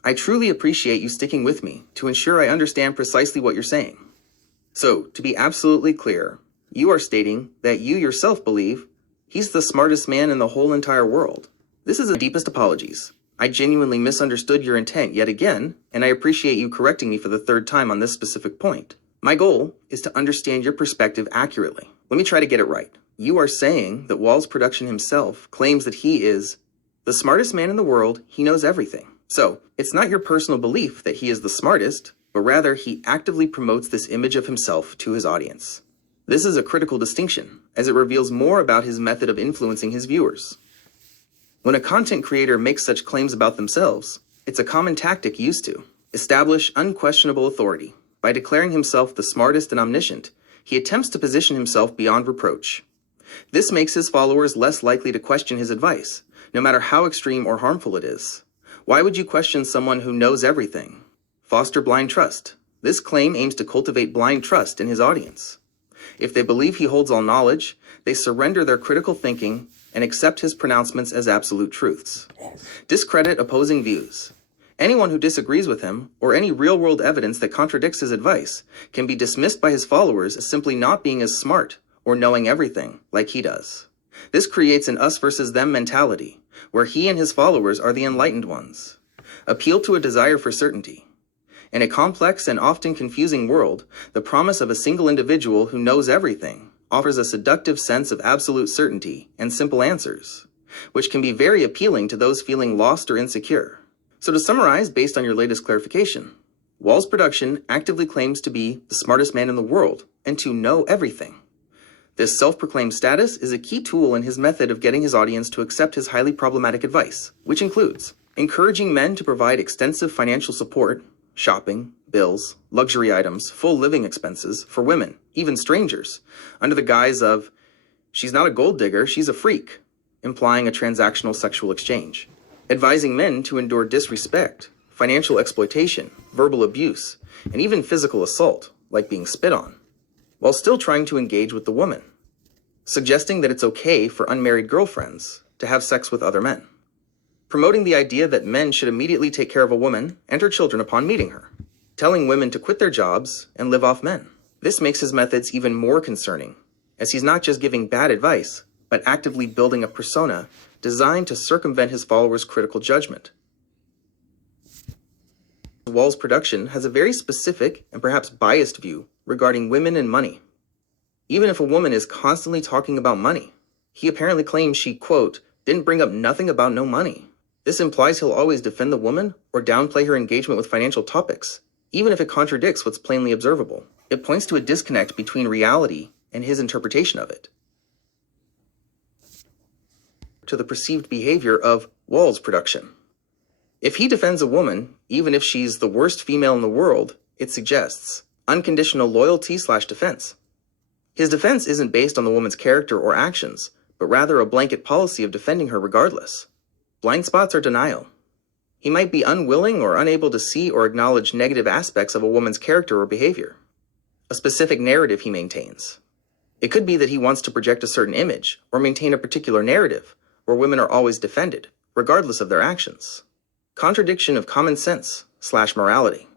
I truly appreciate you sticking with me to ensure I understand precisely what you're saying. So, to be absolutely clear, you are stating that you yourself believe he's the smartest man in the whole entire world. This is the deepest apologies. I genuinely misunderstood your intent yet again, and I appreciate you correcting me for the third time on this specific point. My goal is to understand your perspective accurately. Let me try to get it right. You are saying that wallz production himself claims that he is the smartest man in the world, he knows everything. So, it's not your personal belief that he is the smartest, but rather he actively promotes this image of himself to his audience. This is a critical distinction, as it reveals more about his method of influencing his viewers. When a content creator makes such claims about themselves, it's a common tactic used to establish unquestionable authority. By declaring himself the smartest and omniscient, he attempts to position himself beyond reproach. This makes his followers less likely to question his advice, no matter how extreme or harmful it is. Why would you question someone who knows everything? Foster blind trust. This claim aims to cultivate blind trust in his audience. If they believe he holds all knowledge, they surrender their critical thinking and accept his pronouncements as absolute truths. Discredit opposing views. Anyone who disagrees with him, or any real-world evidence that contradicts his advice, can be dismissed by his followers as simply not being as smart or knowing everything like he does. This creates an us versus them mentality, where he and his followers are the enlightened ones. Appeal to a desire for certainty. In a complex and often confusing world, the promise of a single individual who knows everything offers a seductive sense of absolute certainty and simple answers, which can be very appealing to those feeling lost or insecure. So to summarize, based on your latest clarification, wallz production actively claims to be the smartest man in the world and to know everything. This self-proclaimed status is a key tool in his method of getting his audience to accept his highly problematic advice, which includes encouraging men to provide extensive financial support, shopping, bills, luxury items, full living expenses for women, even strangers, under the guise of, she's not a gold digger, she's a freak, implying a transactional sexual exchange. Advising men to endure disrespect, financial exploitation, verbal abuse, and even physical assault, like being spit on, while still trying to engage with the woman. Suggesting that it's okay for unmarried girlfriends to have sex with other men. Promoting the idea that men should immediately take care of a woman and her children upon meeting her. Telling women to quit their jobs and live off men. This makes his methods even more concerning, as he's not just giving bad advice, but actively building a persona designed to circumvent his followers' critical judgment. wallz production has a very specific and perhaps biased view regarding women and money. Even if a woman is constantly talking about money, he apparently claims she, quote, didn't bring up nothing about no money. This implies he'll always defend the woman or downplay her engagement with financial topics, even if it contradicts what's plainly observable. It points to a disconnect between reality and his interpretation of it. To the perceived behavior of wallz production. If he defends a woman, even if she's the worst female in the world, it suggests unconditional loyalty/defense. His defense isn't based on the woman's character or actions, but rather a blanket policy of defending her regardless. Blind spots are denial. He might be unwilling or unable to see or acknowledge negative aspects of a woman's character or behavior. A specific narrative he maintains. It could be that he wants to project a certain image or maintain a particular narrative where women are always defended, regardless of their actions. Contradiction of common sense/morality.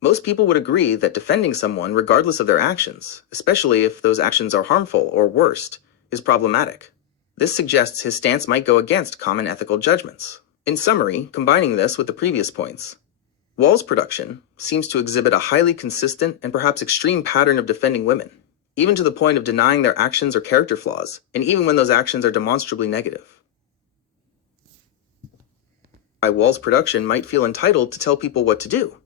Most people would agree that defending someone regardless of their actions, especially if those actions are harmful or worst, is problematic. This suggests his stance might go against common ethical judgments. In summary, combining this with the previous points, wallz production seems to exhibit a highly consistent and perhaps extreme pattern of defending women, even to the point of denying their actions or character flaws, and even when those actions are demonstrably negative. wallz production might feel entitled to tell people what to do,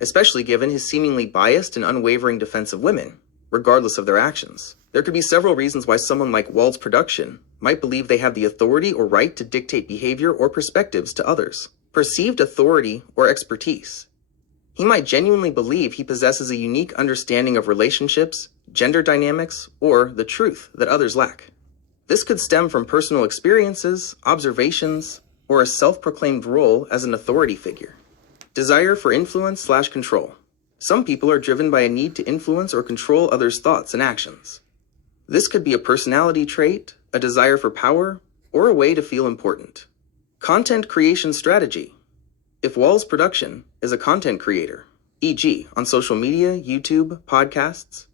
especially given his seemingly biased and unwavering defense of women, regardless of their actions. There could be several reasons why someone like wallz production might believe they have the authority or right to dictate behavior or perspectives to others. Perceived authority or expertise. He might genuinely believe he possesses a unique understanding of relationships, gender dynamics, or the truth that others lack. This could stem from personal experiences, observations, or a self-proclaimed role as an authority figure. Desire for influence/control. Some people are driven by a need to influence or control others' thoughts and actions. This could be a personality trait, a desire for power, or a way to feel important. Content creation strategy. If wallz production is a content creator, e.g. on social media, YouTube, podcasts,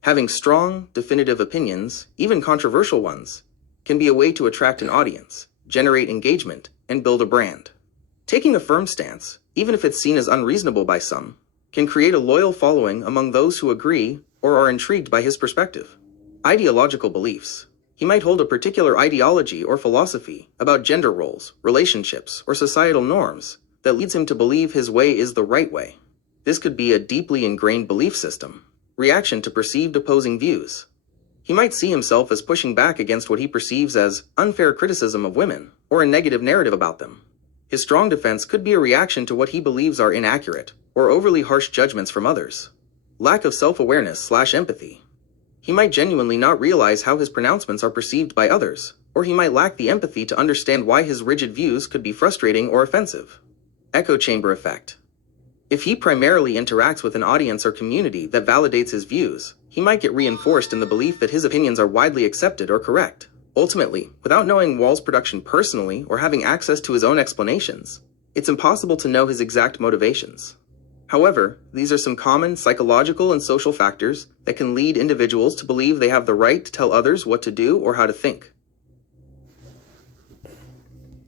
having strong, definitive opinions, even controversial ones, can be a way to attract an audience, generate engagement, and build a brand. Taking a firm stance, even if it's seen as unreasonable by some, can create a loyal following among those who agree or are intrigued by his perspective. Ideological beliefs. He might hold a particular ideology or philosophy about gender roles, relationships, or societal norms that leads him to believe his way is the right way. This could be a deeply ingrained belief system. Reaction to perceived opposing views. He might see himself as pushing back against what he perceives as unfair criticism of women or a negative narrative about them. His strong defense could be a reaction to what he believes are inaccurate or overly harsh judgments from others. Lack of self-awareness/empathy. He might genuinely not realize how his pronouncements are perceived by others, or he might lack the empathy to understand why his rigid views could be frustrating or offensive. Echo chamber effect. If he primarily interacts with an audience or community that validates his views, he might get reinforced in the belief that his opinions are widely accepted or correct. Ultimately, without knowing wallz production personally or having access to his own explanations, it's impossible to know his exact motivations. However, these are some common psychological and social factors that can lead individuals to believe they have the right to tell others what to do or how to think.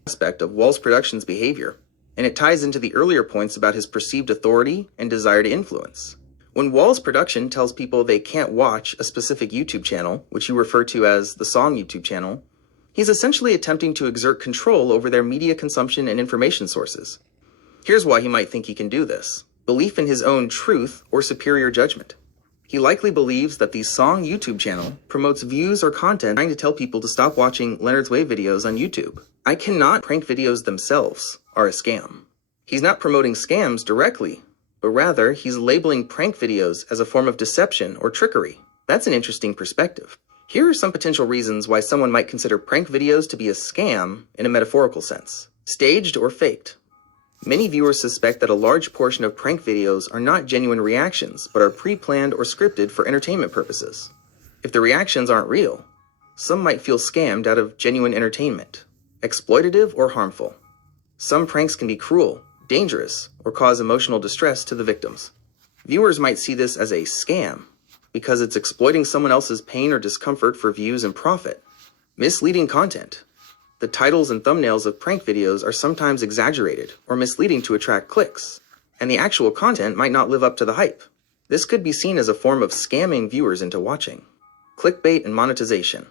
Aspect of wallz production's behavior, and it ties into the earlier points about his perceived authority and desire to influence. When wallz production tells people they can't watch a specific YouTube channel, which you refer to as the song YouTube channel, he's essentially attempting to exert control over their media consumption and information sources. Here's why he might think he can do this. Belief in his own truth or superior judgment. He likely believes that the song YouTube channel promotes views or content trying to tell people to stop watching Leonard's Way videos on YouTube. I cannot prank videos themselves are a scam. He's not promoting scams directly, but rather he's labeling prank videos as a form of deception or trickery. That's an interesting perspective. Here are some potential reasons why someone might consider prank videos to be a scam in a metaphorical sense. Staged or faked. Many viewers suspect that a large portion of prank videos are not genuine reactions, but are pre-planned or scripted for entertainment purposes. If the reactions aren't real, some might feel scammed out of genuine entertainment. Exploitative or harmful. Some pranks can be cruel, dangerous, or cause emotional distress to the victims. Viewers might see this as a scam because it's exploiting someone else's pain or discomfort for views and profit. Misleading content. The titles and thumbnails of prank videos are sometimes exaggerated or misleading to attract clicks, and the actual content might not live up to the hype. This could be seen as a form of scamming viewers into watching. Clickbait and monetization.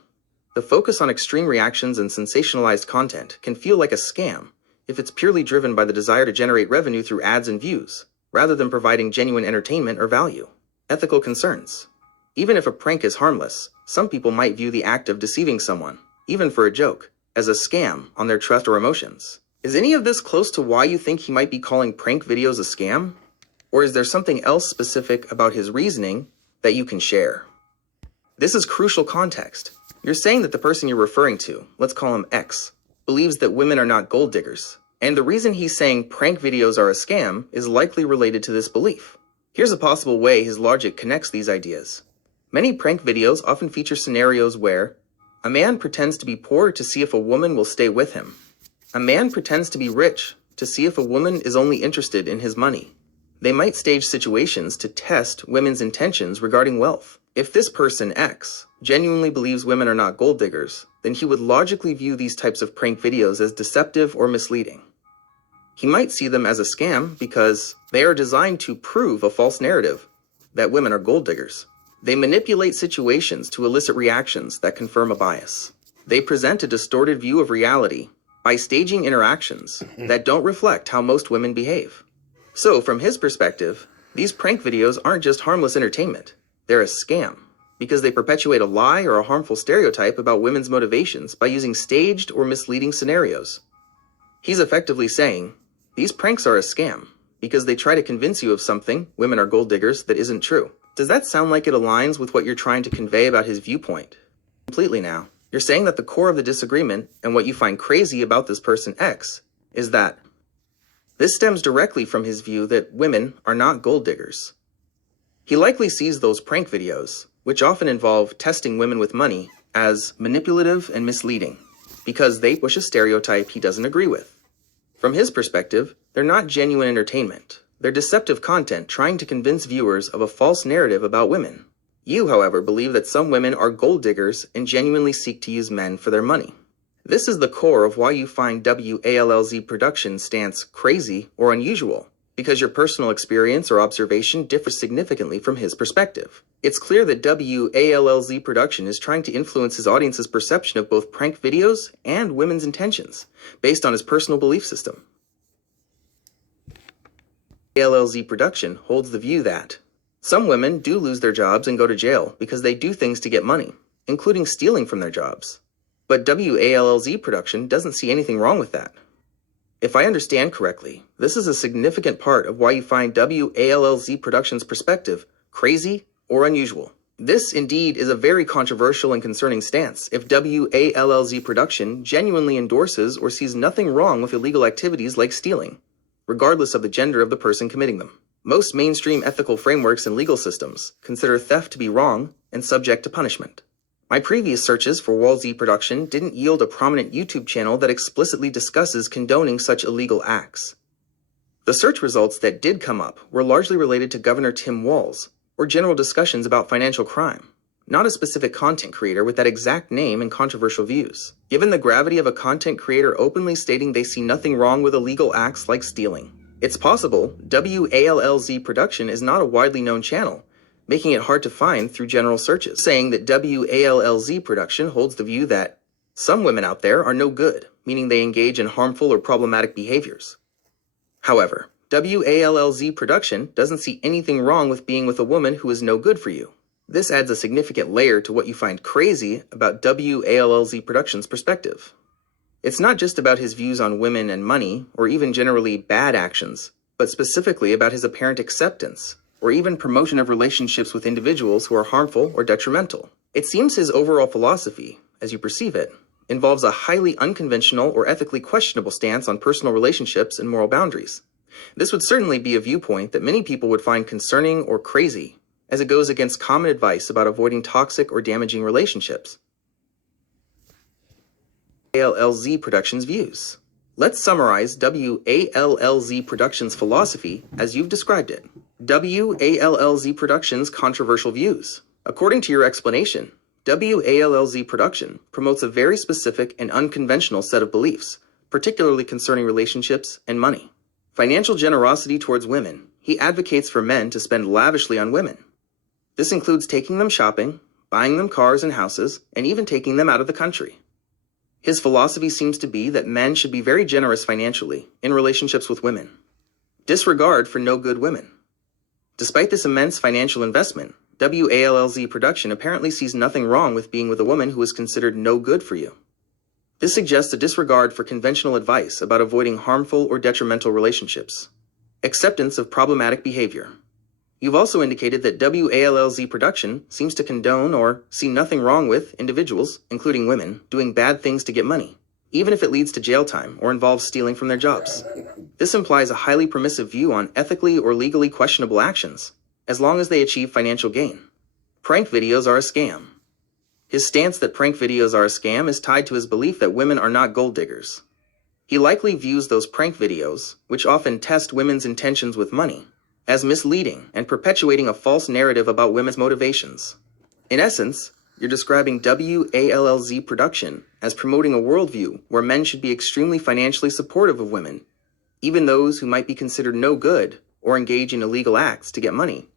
The focus on extreme reactions and sensationalized content can feel like a scam if it's purely driven by the desire to generate revenue through ads and views, rather than providing genuine entertainment or value. Ethical concerns. Even if a prank is harmless, some people might view the act of deceiving someone, even for a joke, as a scam on their trust or emotions. Is any of this close to why you think he might be calling prank videos a scam? Or is there something else specific about his reasoning that you can share? This is crucial context. You're saying that the person you're referring to, let's call him X, believes that women are not gold diggers. And the reason he's saying prank videos are a scam is likely related to this belief. Here's a possible way his logic connects these ideas. Many prank videos often feature scenarios where a man pretends to be poor to see if a woman will stay with him. A man pretends to be rich to see if a woman is only interested in his money. They might stage situations to test women's intentions regarding wealth. If this person, X, genuinely believes women are not gold diggers, then he would logically view these types of prank videos as deceptive or misleading. He might see them as a scam because they are designed to prove a false narrative that women are gold diggers. They manipulate situations to elicit reactions that confirm a bias. They present a distorted view of reality by staging interactions that don't reflect how most women behave. So, from his perspective, these prank videos aren't just harmless entertainment. They're a scam because they perpetuate a lie or a harmful stereotype about women's motivations by using staged or misleading scenarios. He's effectively saying, these pranks are a scam because they try to convince you of something, women are gold diggers, that isn't true. Does that sound like it aligns with what you're trying to convey about his viewpoint? Completely now. You're saying that the core of the disagreement and what you find crazy about this person X is that this stems directly from his view that women are not gold diggers. He likely sees those prank videos, which often involve testing women with money, as manipulative and misleading, because they push a stereotype he doesn't agree with. From his perspective, they're not genuine entertainment. They're deceptive content trying to convince viewers of a false narrative about women. You, however, believe that some women are gold diggers and genuinely seek to use men for their money. This is the core of why you find wallz Productions' stance crazy or unusual, because your personal experience or observation differs significantly from his perspective. It's clear that wallz Production is trying to influence his audience's perception of both prank videos and women's intentions, based on his personal belief system. wallz Production holds the view that some women do lose their jobs and go to jail because they do things to get money, including stealing from their jobs. But wallz Production doesn't see anything wrong with that. If I understand correctly, this is a significant part of why you find wallz Productions' perspective crazy or unusual. This indeed is a very controversial and concerning stance if wallz Production genuinely endorses or sees nothing wrong with illegal activities like stealing, regardless of the gender of the person committing them. Most mainstream ethical frameworks and legal systems consider theft to be wrong and subject to punishment. My previous searches for wallz Production didn't yield a prominent YouTube channel that explicitly discusses condoning such illegal acts. The search results that did come up were largely related to Governor Tim Walz, or general discussions about financial crime, not a specific content creator with that exact name and controversial views. Given the gravity of a content creator openly stating they see nothing wrong with illegal acts like stealing, it's possible wallz Production is not a widely known channel, making it hard to find through general searches. Saying that wallz Production holds the view that some women out there are no good, meaning they engage in harmful or problematic behaviors. However, wallz Production doesn't see anything wrong with being with a woman who is no good for you. This adds a significant layer to what you find crazy about wallz Production's perspective. It's not just about his views on women and money, or even generally bad actions, but specifically about his apparent acceptance, or even promotion of relationships with individuals who are harmful or detrimental. It seems his overall philosophy, as you perceive it, involves a highly unconventional or ethically questionable stance on personal relationships and moral boundaries. This would certainly be a viewpoint that many people would find concerning or crazy, as it goes against common advice about avoiding toxic or damaging relationships. wallz Productions' views. Let's summarize wallz Productions' philosophy as you've described it. wallz Productions' controversial views. According to your explanation, wallz Production promotes a very specific and unconventional set of beliefs, particularly concerning relationships and money. Financial generosity towards women. He advocates for men to spend lavishly on women. This includes taking them shopping, buying them cars and houses, and even taking them out of the country. His philosophy seems to be that men should be very generous financially in relationships with women. Disregard for no good women. Despite this immense financial investment, wallz Production apparently sees nothing wrong with being with a woman who is considered no good for you. This suggests a disregard for conventional advice about avoiding harmful or detrimental relationships. Acceptance of problematic behavior. You've also indicated that wallz production seems to condone or see nothing wrong with individuals, including women, doing bad things to get money, even if it leads to jail time or involves stealing from their jobs. This implies a highly permissive view on ethically or legally questionable actions, as long as they achieve financial gain. Prank videos are a scam. His stance that prank videos are a scam is tied to his belief that women are not gold diggers. He likely views those prank videos, which often test women's intentions with money, as misleading and perpetuating a false narrative about women's motivations. In essence, you're describing wallz production as promoting a worldview where men should be extremely financially supportive of women, even those who might be considered no good or engage in illegal acts to get money,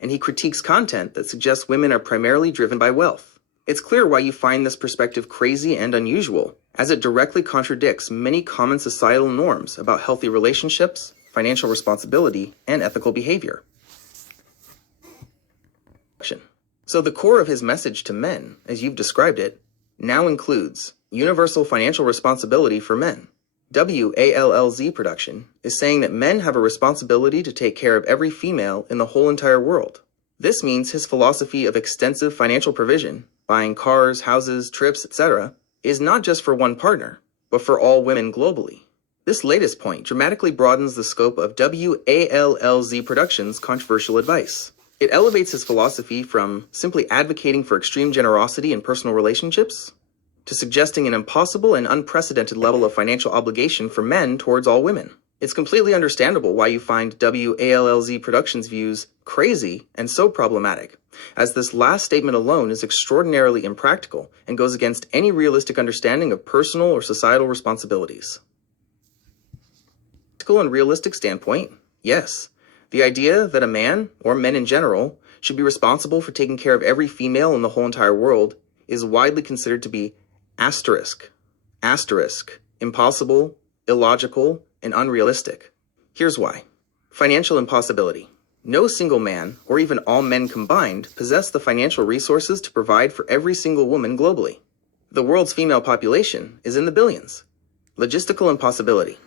and he critiques content that suggests women are primarily driven by wealth. It's clear why you find this perspective crazy and unusual, as it directly contradicts many common societal norms about healthy relationships, financial responsibility, and ethical behavior. So the core of his message to men, as you've described it, now includes universal financial responsibility for men. wallz production is saying that men have a responsibility to take care of every female in the whole entire world. This means his philosophy of extensive financial provision, buying cars, houses, trips, etc., is not just for one partner, but for all women globally. This latest point dramatically broadens the scope of wallz Production's controversial advice. It elevates his philosophy from simply advocating for extreme generosity in personal relationships to suggesting an impossible and unprecedented level of financial obligation for men towards all women. It's completely understandable why you find wallz Production's views crazy and so problematic, as this last statement alone is extraordinarily impractical and goes against any realistic understanding of personal or societal responsibilities. Practical and realistic standpoint, yes. The idea that a man, or men in general, should be responsible for taking care of every female in the whole entire world is widely considered to be asterisk, impossible, illogical, and unrealistic. Here's why. Financial impossibility. No single man, or even all men combined, possess the financial resources to provide for every single woman globally. The world's female population is in the billions. Logistical impossibility.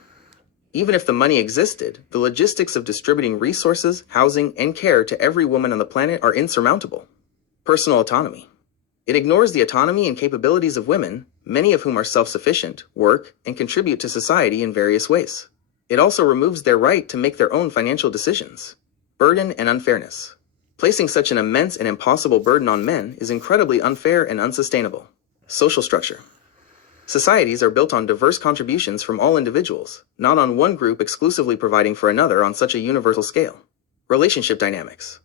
Even if the money existed, the logistics of distributing resources, housing, and care to every woman on the planet are insurmountable. Personal autonomy. It ignores the autonomy and capabilities of women, many of whom are self-sufficient, work, and contribute to society in various ways. It also removes their right to make their own financial decisions. Burden and unfairness. Placing such an immense and impossible burden on men is incredibly unfair and unsustainable. Social structure. Societies are built on diverse contributions from all individuals, not on one group exclusively providing for another on such a universal scale. Relationship dynamics.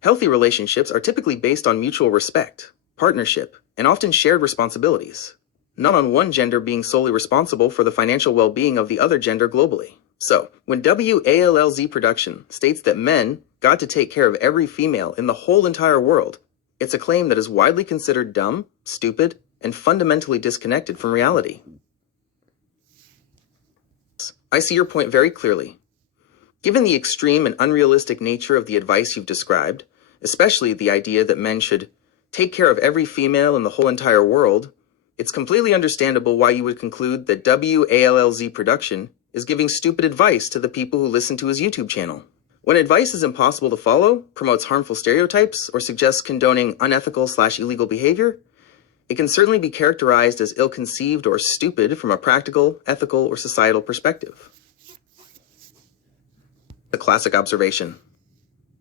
Healthy relationships are typically based on mutual respect, partnership, and often shared responsibilities, not on one gender being solely responsible for the financial well-being of the other gender globally. So, when wallz Production states that men got to take care of every female in the whole entire world, it's a claim that is widely considered dumb, stupid, and fundamentally disconnected from reality. I see your point very clearly. Given the extreme and unrealistic nature of the advice you've described, especially the idea that men should take care of every female in the whole entire world, it's completely understandable why you would conclude that wallz Production is giving stupid advice to the people who listen to his YouTube channel. When advice is impossible to follow, promotes harmful stereotypes, or suggests condoning unethical/illegal behavior, it can certainly be characterized as ill-conceived or stupid from a practical, ethical, or societal perspective. A classic observation.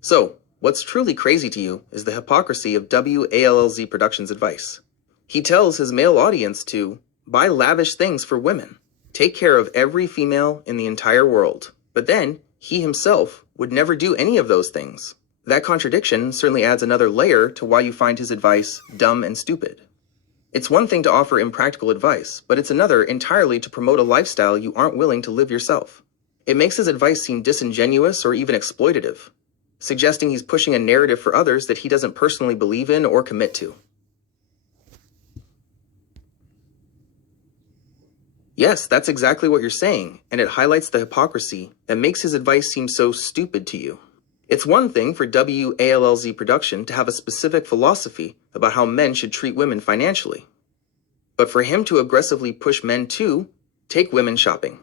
So, what's truly crazy to you is the hypocrisy of wallz Production's advice. He tells his male audience to buy lavish things for women, take care of every female in the entire world, but then he himself would never do any of those things. That contradiction certainly adds another layer to why you find his advice dumb and stupid. It's one thing to offer impractical advice, but it's another entirely to promote a lifestyle you aren't willing to live yourself. It makes his advice seem disingenuous or even exploitative, suggesting he's pushing a narrative for others that he doesn't personally believe in or commit to. Yes, that's exactly what you're saying, and it highlights the hypocrisy that makes his advice seem so stupid to you. It's one thing for wallz Production to have a specific philosophy about how men should treat women financially, but for him to aggressively push men to take women shopping,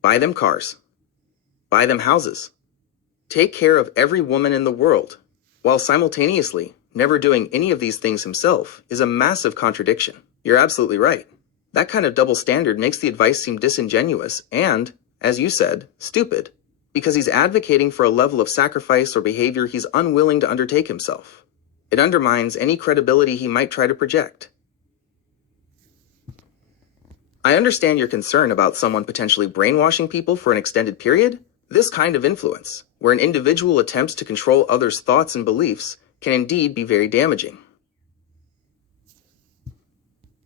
buy them cars, buy them houses, take care of every woman in the world, while simultaneously never doing any of these things himself, is a massive contradiction. You're absolutely right. That kind of double standard makes the advice seem disingenuous and, as you said, stupid, because he's advocating for a level of sacrifice or behavior he's unwilling to undertake himself. It undermines any credibility he might try to project. I understand your concern about someone potentially brainwashing people for an extended period. This kind of influence, where an individual attempts to control others' thoughts and beliefs, can indeed be very damaging.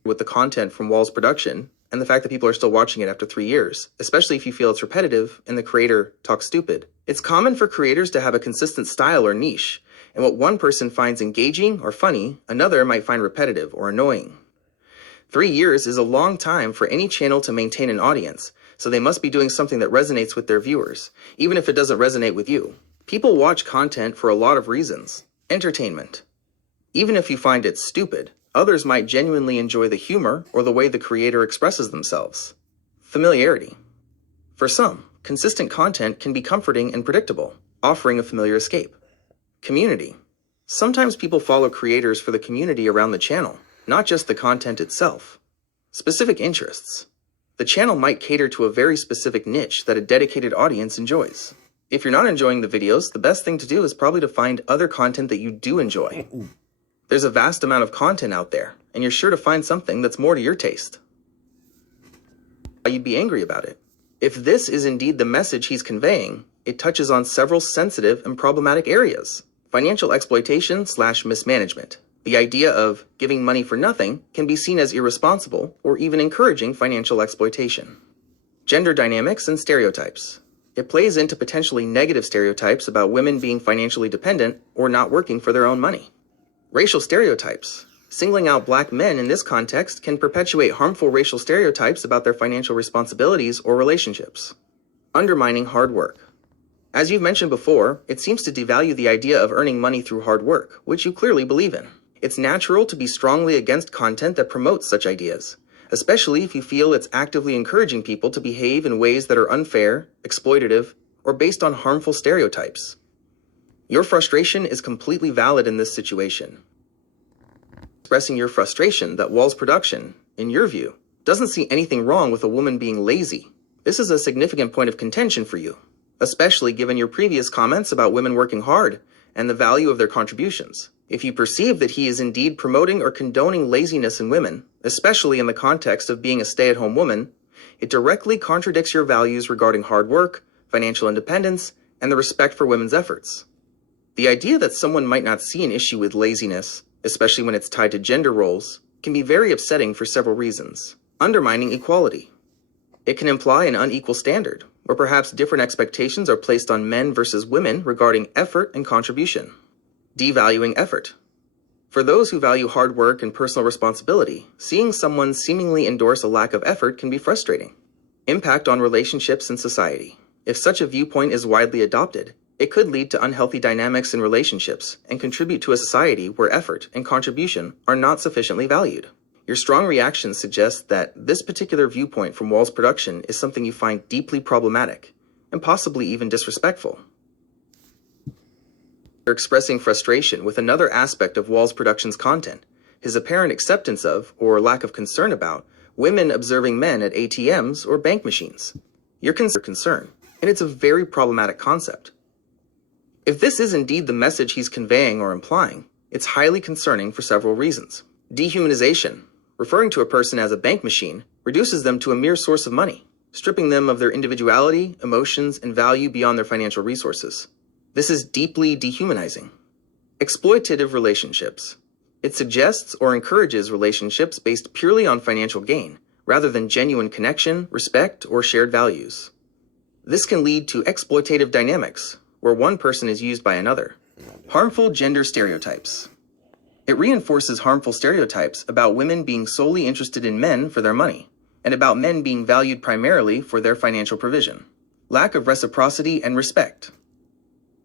With the content from wallz production, and the fact that people are still watching it after 3 years, especially if you feel it's repetitive and the creator talks stupid. It's common for creators to have a consistent style or niche, and what one person finds engaging or funny, another might find repetitive or annoying. 3 years is a long time for any channel to maintain an audience, so they must be doing something that resonates with their viewers, even if it doesn't resonate with you. People watch content for a lot of reasons. Entertainment. Even if you find it stupid, others might genuinely enjoy the humor or the way the creator expresses themselves. Familiarity. For some, consistent content can be comforting and predictable, offering a familiar escape. Community. Sometimes people follow creators for the community around the channel, not just the content itself. Specific interests. The channel might cater to a very specific niche that a dedicated audience enjoys. If you're not enjoying the videos, the best thing to do is probably to find other content that you do enjoy. There's a vast amount of content out there, and you're sure to find something that's more to your taste. You'd be angry about it. If this is indeed the message he's conveying, it touches on several sensitive and problematic areas. Financial exploitation/mismanagement. The idea of giving money for nothing can be seen as irresponsible or even encouraging financial exploitation. Gender dynamics and stereotypes. It plays into potentially negative stereotypes about women being financially dependent or not working for their own money. Racial stereotypes. Singling out black men in this context can perpetuate harmful racial stereotypes about their financial responsibilities or relationships. Undermining hard work. As you've mentioned before, it seems to devalue the idea of earning money through hard work, which you clearly believe in. It's natural to be strongly against content that promotes such ideas, especially if you feel it's actively encouraging people to behave in ways that are unfair, exploitative, or based on harmful stereotypes. Your frustration is completely valid in this situation. Expressing your frustration that wallz production, in your view, doesn't see anything wrong with a woman being lazy. This is a significant point of contention for you, especially given your previous comments about women working hard and the value of their contributions. If you perceive that he is indeed promoting or condoning laziness in women, especially in the context of being a stay-at-home woman, it directly contradicts your values regarding hard work, financial independence, and the respect for women's efforts. The idea that someone might not see an issue with laziness, especially when it's tied to gender roles, can be very upsetting for several reasons. Undermining equality. It can imply an unequal standard, or perhaps different expectations are placed on men versus women regarding effort and contribution. Devaluing effort. For those who value hard work and personal responsibility, seeing someone seemingly endorse a lack of effort can be frustrating. Impact on relationships and society. If such a viewpoint is widely adopted, it could lead to unhealthy dynamics in relationships and contribute to a society where effort and contribution are not sufficiently valued. Your strong reaction suggests that this particular viewpoint from wallz production is something you find deeply problematic and possibly even disrespectful. You're expressing frustration with another aspect of wallz production's content, his apparent acceptance of, or lack of concern about, women observing men at ATMs or bank machines. Your concern, and it's a very problematic concept. If this is indeed the message he's conveying or implying, it's highly concerning for several reasons. Dehumanization. Referring to a person as a bank machine reduces them to a mere source of money, stripping them of their individuality, emotions, and value beyond their financial resources. This is deeply dehumanizing. Exploitative relationships. It suggests or encourages relationships based purely on financial gain, rather than genuine connection, respect, or shared values. This can lead to exploitative dynamics, where one person is used by another. Harmful gender stereotypes. It reinforces harmful stereotypes about women being solely interested in men for their money, and about men being valued primarily for their financial provision. Lack of reciprocity and respect.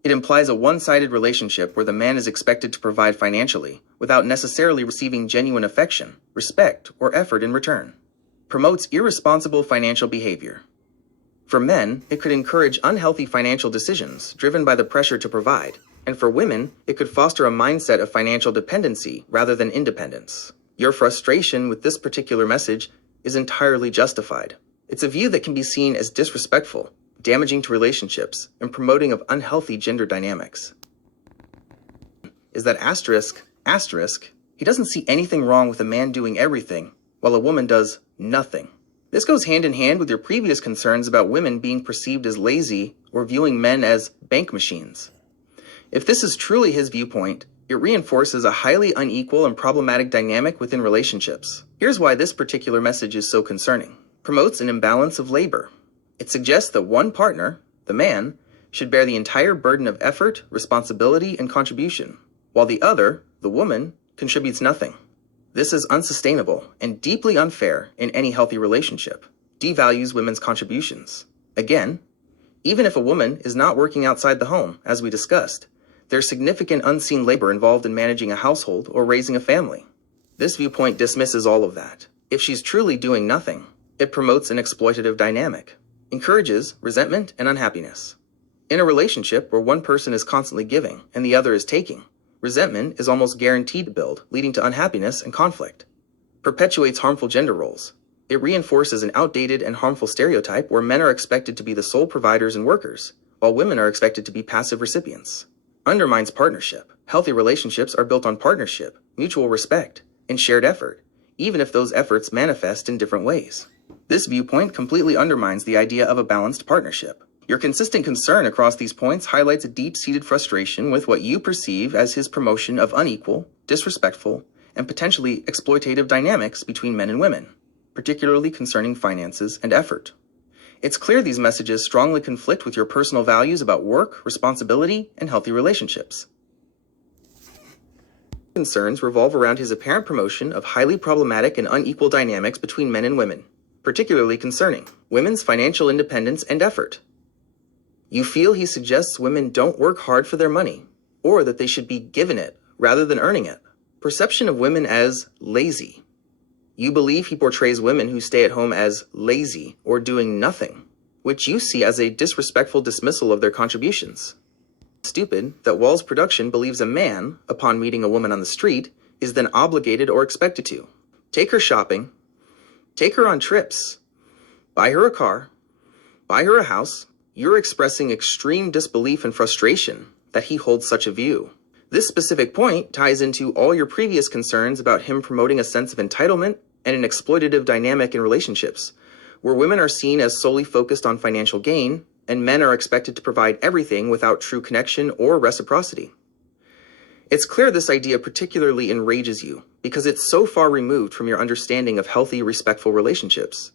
It implies a one-sided relationship where the man is expected to provide financially without necessarily receiving genuine affection, respect, or effort in return. Promotes irresponsible financial behavior. For men, it could encourage unhealthy financial decisions driven by the pressure to provide. And for women, it could foster a mindset of financial dependency rather than independence. Your frustration with this particular message is entirely justified. It's a view that can be seen as disrespectful, damaging to relationships, and promoting of unhealthy gender dynamics. Is that asterisk, he doesn't see anything wrong with a man doing everything while a woman does nothing. This goes hand in hand with your previous concerns about women being perceived as lazy or viewing men as bank machines. If this is truly his viewpoint, it reinforces a highly unequal and problematic dynamic within relationships. Here's why this particular message is so concerning. Promotes an imbalance of labor. It suggests that one partner, the man, should bear the entire burden of effort, responsibility, and contribution, while the other, the woman, contributes nothing. This is unsustainable and deeply unfair in any healthy relationship. Devalues women's contributions. Again, even if a woman is not working outside the home, as we discussed, there's significant unseen labor involved in managing a household or raising a family. This viewpoint dismisses all of that. If she's truly doing nothing, it promotes an exploitative dynamic, encourages resentment and unhappiness. In a relationship where one person is constantly giving and the other is taking, resentment is almost guaranteed to build, leading to unhappiness and conflict. Perpetuates harmful gender roles. It reinforces an outdated and harmful stereotype where men are expected to be the sole providers and workers, while women are expected to be passive recipients. Undermines partnership. Healthy relationships are built on partnership, mutual respect, and shared effort, even if those efforts manifest in different ways. This viewpoint completely undermines the idea of a balanced partnership. Your consistent concern across these points highlights a deep-seated frustration with what you perceive as his promotion of unequal, disrespectful, and potentially exploitative dynamics between men and women, particularly concerning finances and effort. It's clear these messages strongly conflict with your personal values about work, responsibility, and healthy relationships. Concerns revolve around his apparent promotion of highly problematic and unequal dynamics between men and women, particularly concerning women's financial independence and effort. You feel he suggests women don't work hard for their money, or that they should be given it rather than earning it. Perception of women as lazy. You believe he portrays women who stay at home as lazy or doing nothing, which you see as a disrespectful dismissal of their contributions. Stupid that wallz production believes a man, upon meeting a woman on the street, is then obligated or expected to take her shopping, take her on trips, buy her a car, buy her a house. You're expressing extreme disbelief and frustration that he holds such a view. This specific point ties into all your previous concerns about him promoting a sense of entitlement and an exploitative dynamic in relationships, where women are seen as solely focused on financial gain and men are expected to provide everything without true connection or reciprocity. It's clear this idea particularly enrages you because it's so far removed from your understanding of healthy, respectful relationships.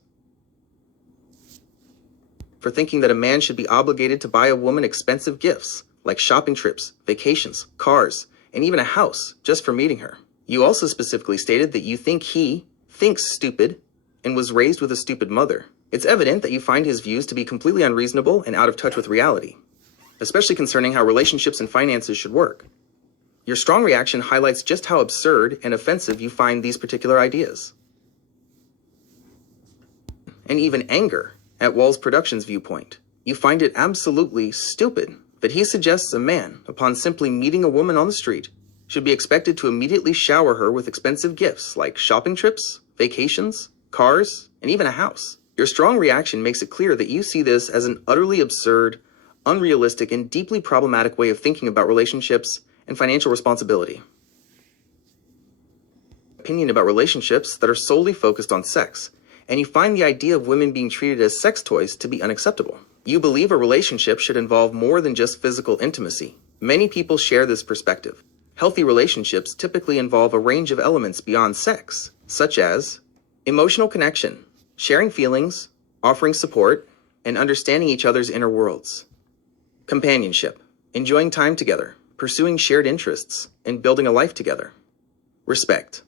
For thinking that a man should be obligated to buy a woman expensive gifts, like shopping trips, vacations, cars, and even a house, just for meeting her. You also specifically stated that you think he thinks stupid and was raised with a stupid mother. It's evident that you find his views to be completely unreasonable and out of touch with reality, especially concerning how relationships and finances should work. Your strong reaction highlights just how absurd and offensive you find these particular ideas. And even anger at wallz Productions' viewpoint. You find it absolutely stupid that he suggests a man, upon simply meeting a woman on the street, should be expected to immediately shower her with expensive gifts like shopping trips, vacations, cars, and even a house. Your strong reaction makes it clear that you see this as an utterly absurd, unrealistic, and deeply problematic way of thinking about relationships and financial responsibility. Opinion about relationships that are solely focused on sex, and you find the idea of women being treated as sex toys to be unacceptable. You believe a relationship should involve more than just physical intimacy. Many people share this perspective. Healthy relationships typically involve a range of elements beyond sex, such as emotional connection, sharing feelings, offering support, and understanding each other's inner worlds. Companionship, enjoying time together, pursuing shared interests, and building a life together. Respect,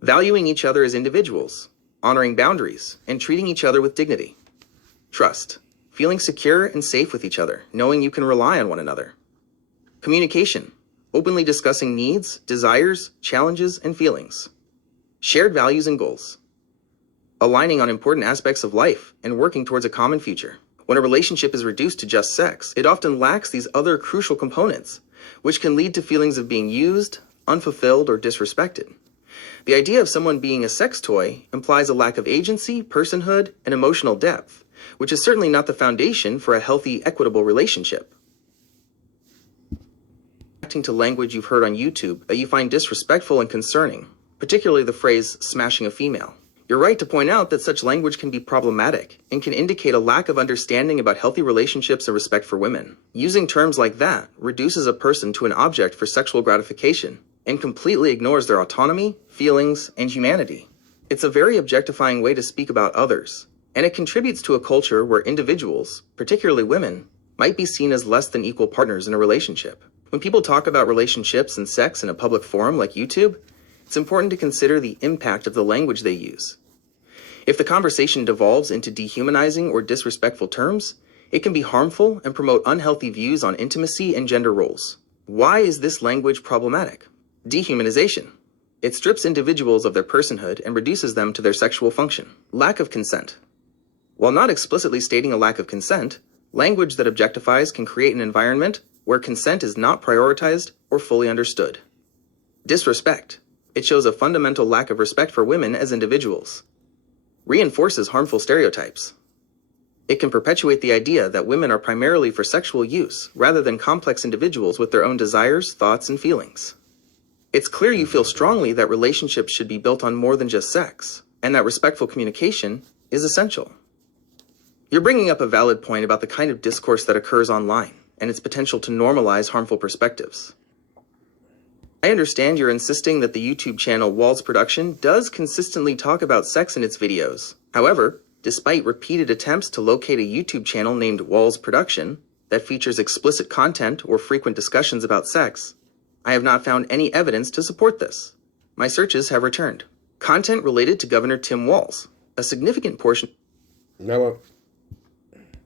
valuing each other as individuals, honoring boundaries, and treating each other with dignity. Trust, feeling secure and safe with each other, knowing you can rely on one another. Communication, openly discussing needs, desires, challenges, and feelings. Shared values and goals. aligning on important aspects of life and working towards a common future. When a relationship is reduced to just sex, it often lacks these other crucial components, which can lead to feelings of being used, unfulfilled, or disrespected. The idea of someone being a sex toy implies a lack of agency, personhood, and emotional depth, which is certainly not the foundation for a healthy, equitable relationship. Reacting to language you've heard on YouTube that you find disrespectful and concerning, particularly the phrase smashing a female. You're right to point out that such language can be problematic and can indicate a lack of understanding about healthy relationships and respect for women. Using terms like that reduces a person to an object for sexual gratification and completely ignores their autonomy, feelings, and humanity. It's a very objectifying way to speak about others, and it contributes to a culture where individuals, particularly women, might be seen as less than equal partners in a relationship. When people talk about relationships and sex in a public forum like YouTube, it's important to consider the impact of the language they use. If the conversation devolves into dehumanizing or disrespectful terms, it can be harmful and promote unhealthy views on intimacy and gender roles. Why is this language problematic? Dehumanization. It strips individuals of their personhood and reduces them to their sexual function. Lack of consent. While not explicitly stating a lack of consent, language that objectifies can create an environment where consent is not prioritized or fully understood. Disrespect. It shows a fundamental lack of respect for women as individuals. Reinforces harmful stereotypes. It can perpetuate the idea that women are primarily for sexual use rather than complex individuals with their own desires, thoughts, and feelings. It's clear you feel strongly that relationships should be built on more than just sex, and that respectful communication is essential. You're bringing up a valid point about the kind of discourse that occurs online and its potential to normalize harmful perspectives. I understand you're insisting that the YouTube channel wallz Production does consistently talk about sex in its videos. However, despite repeated attempts to locate a YouTube channel named wallz Production that features explicit content or frequent discussions about sex, I have not found any evidence to support this. My searches have returned content related to Governor Tim Walz, a significant portion. Now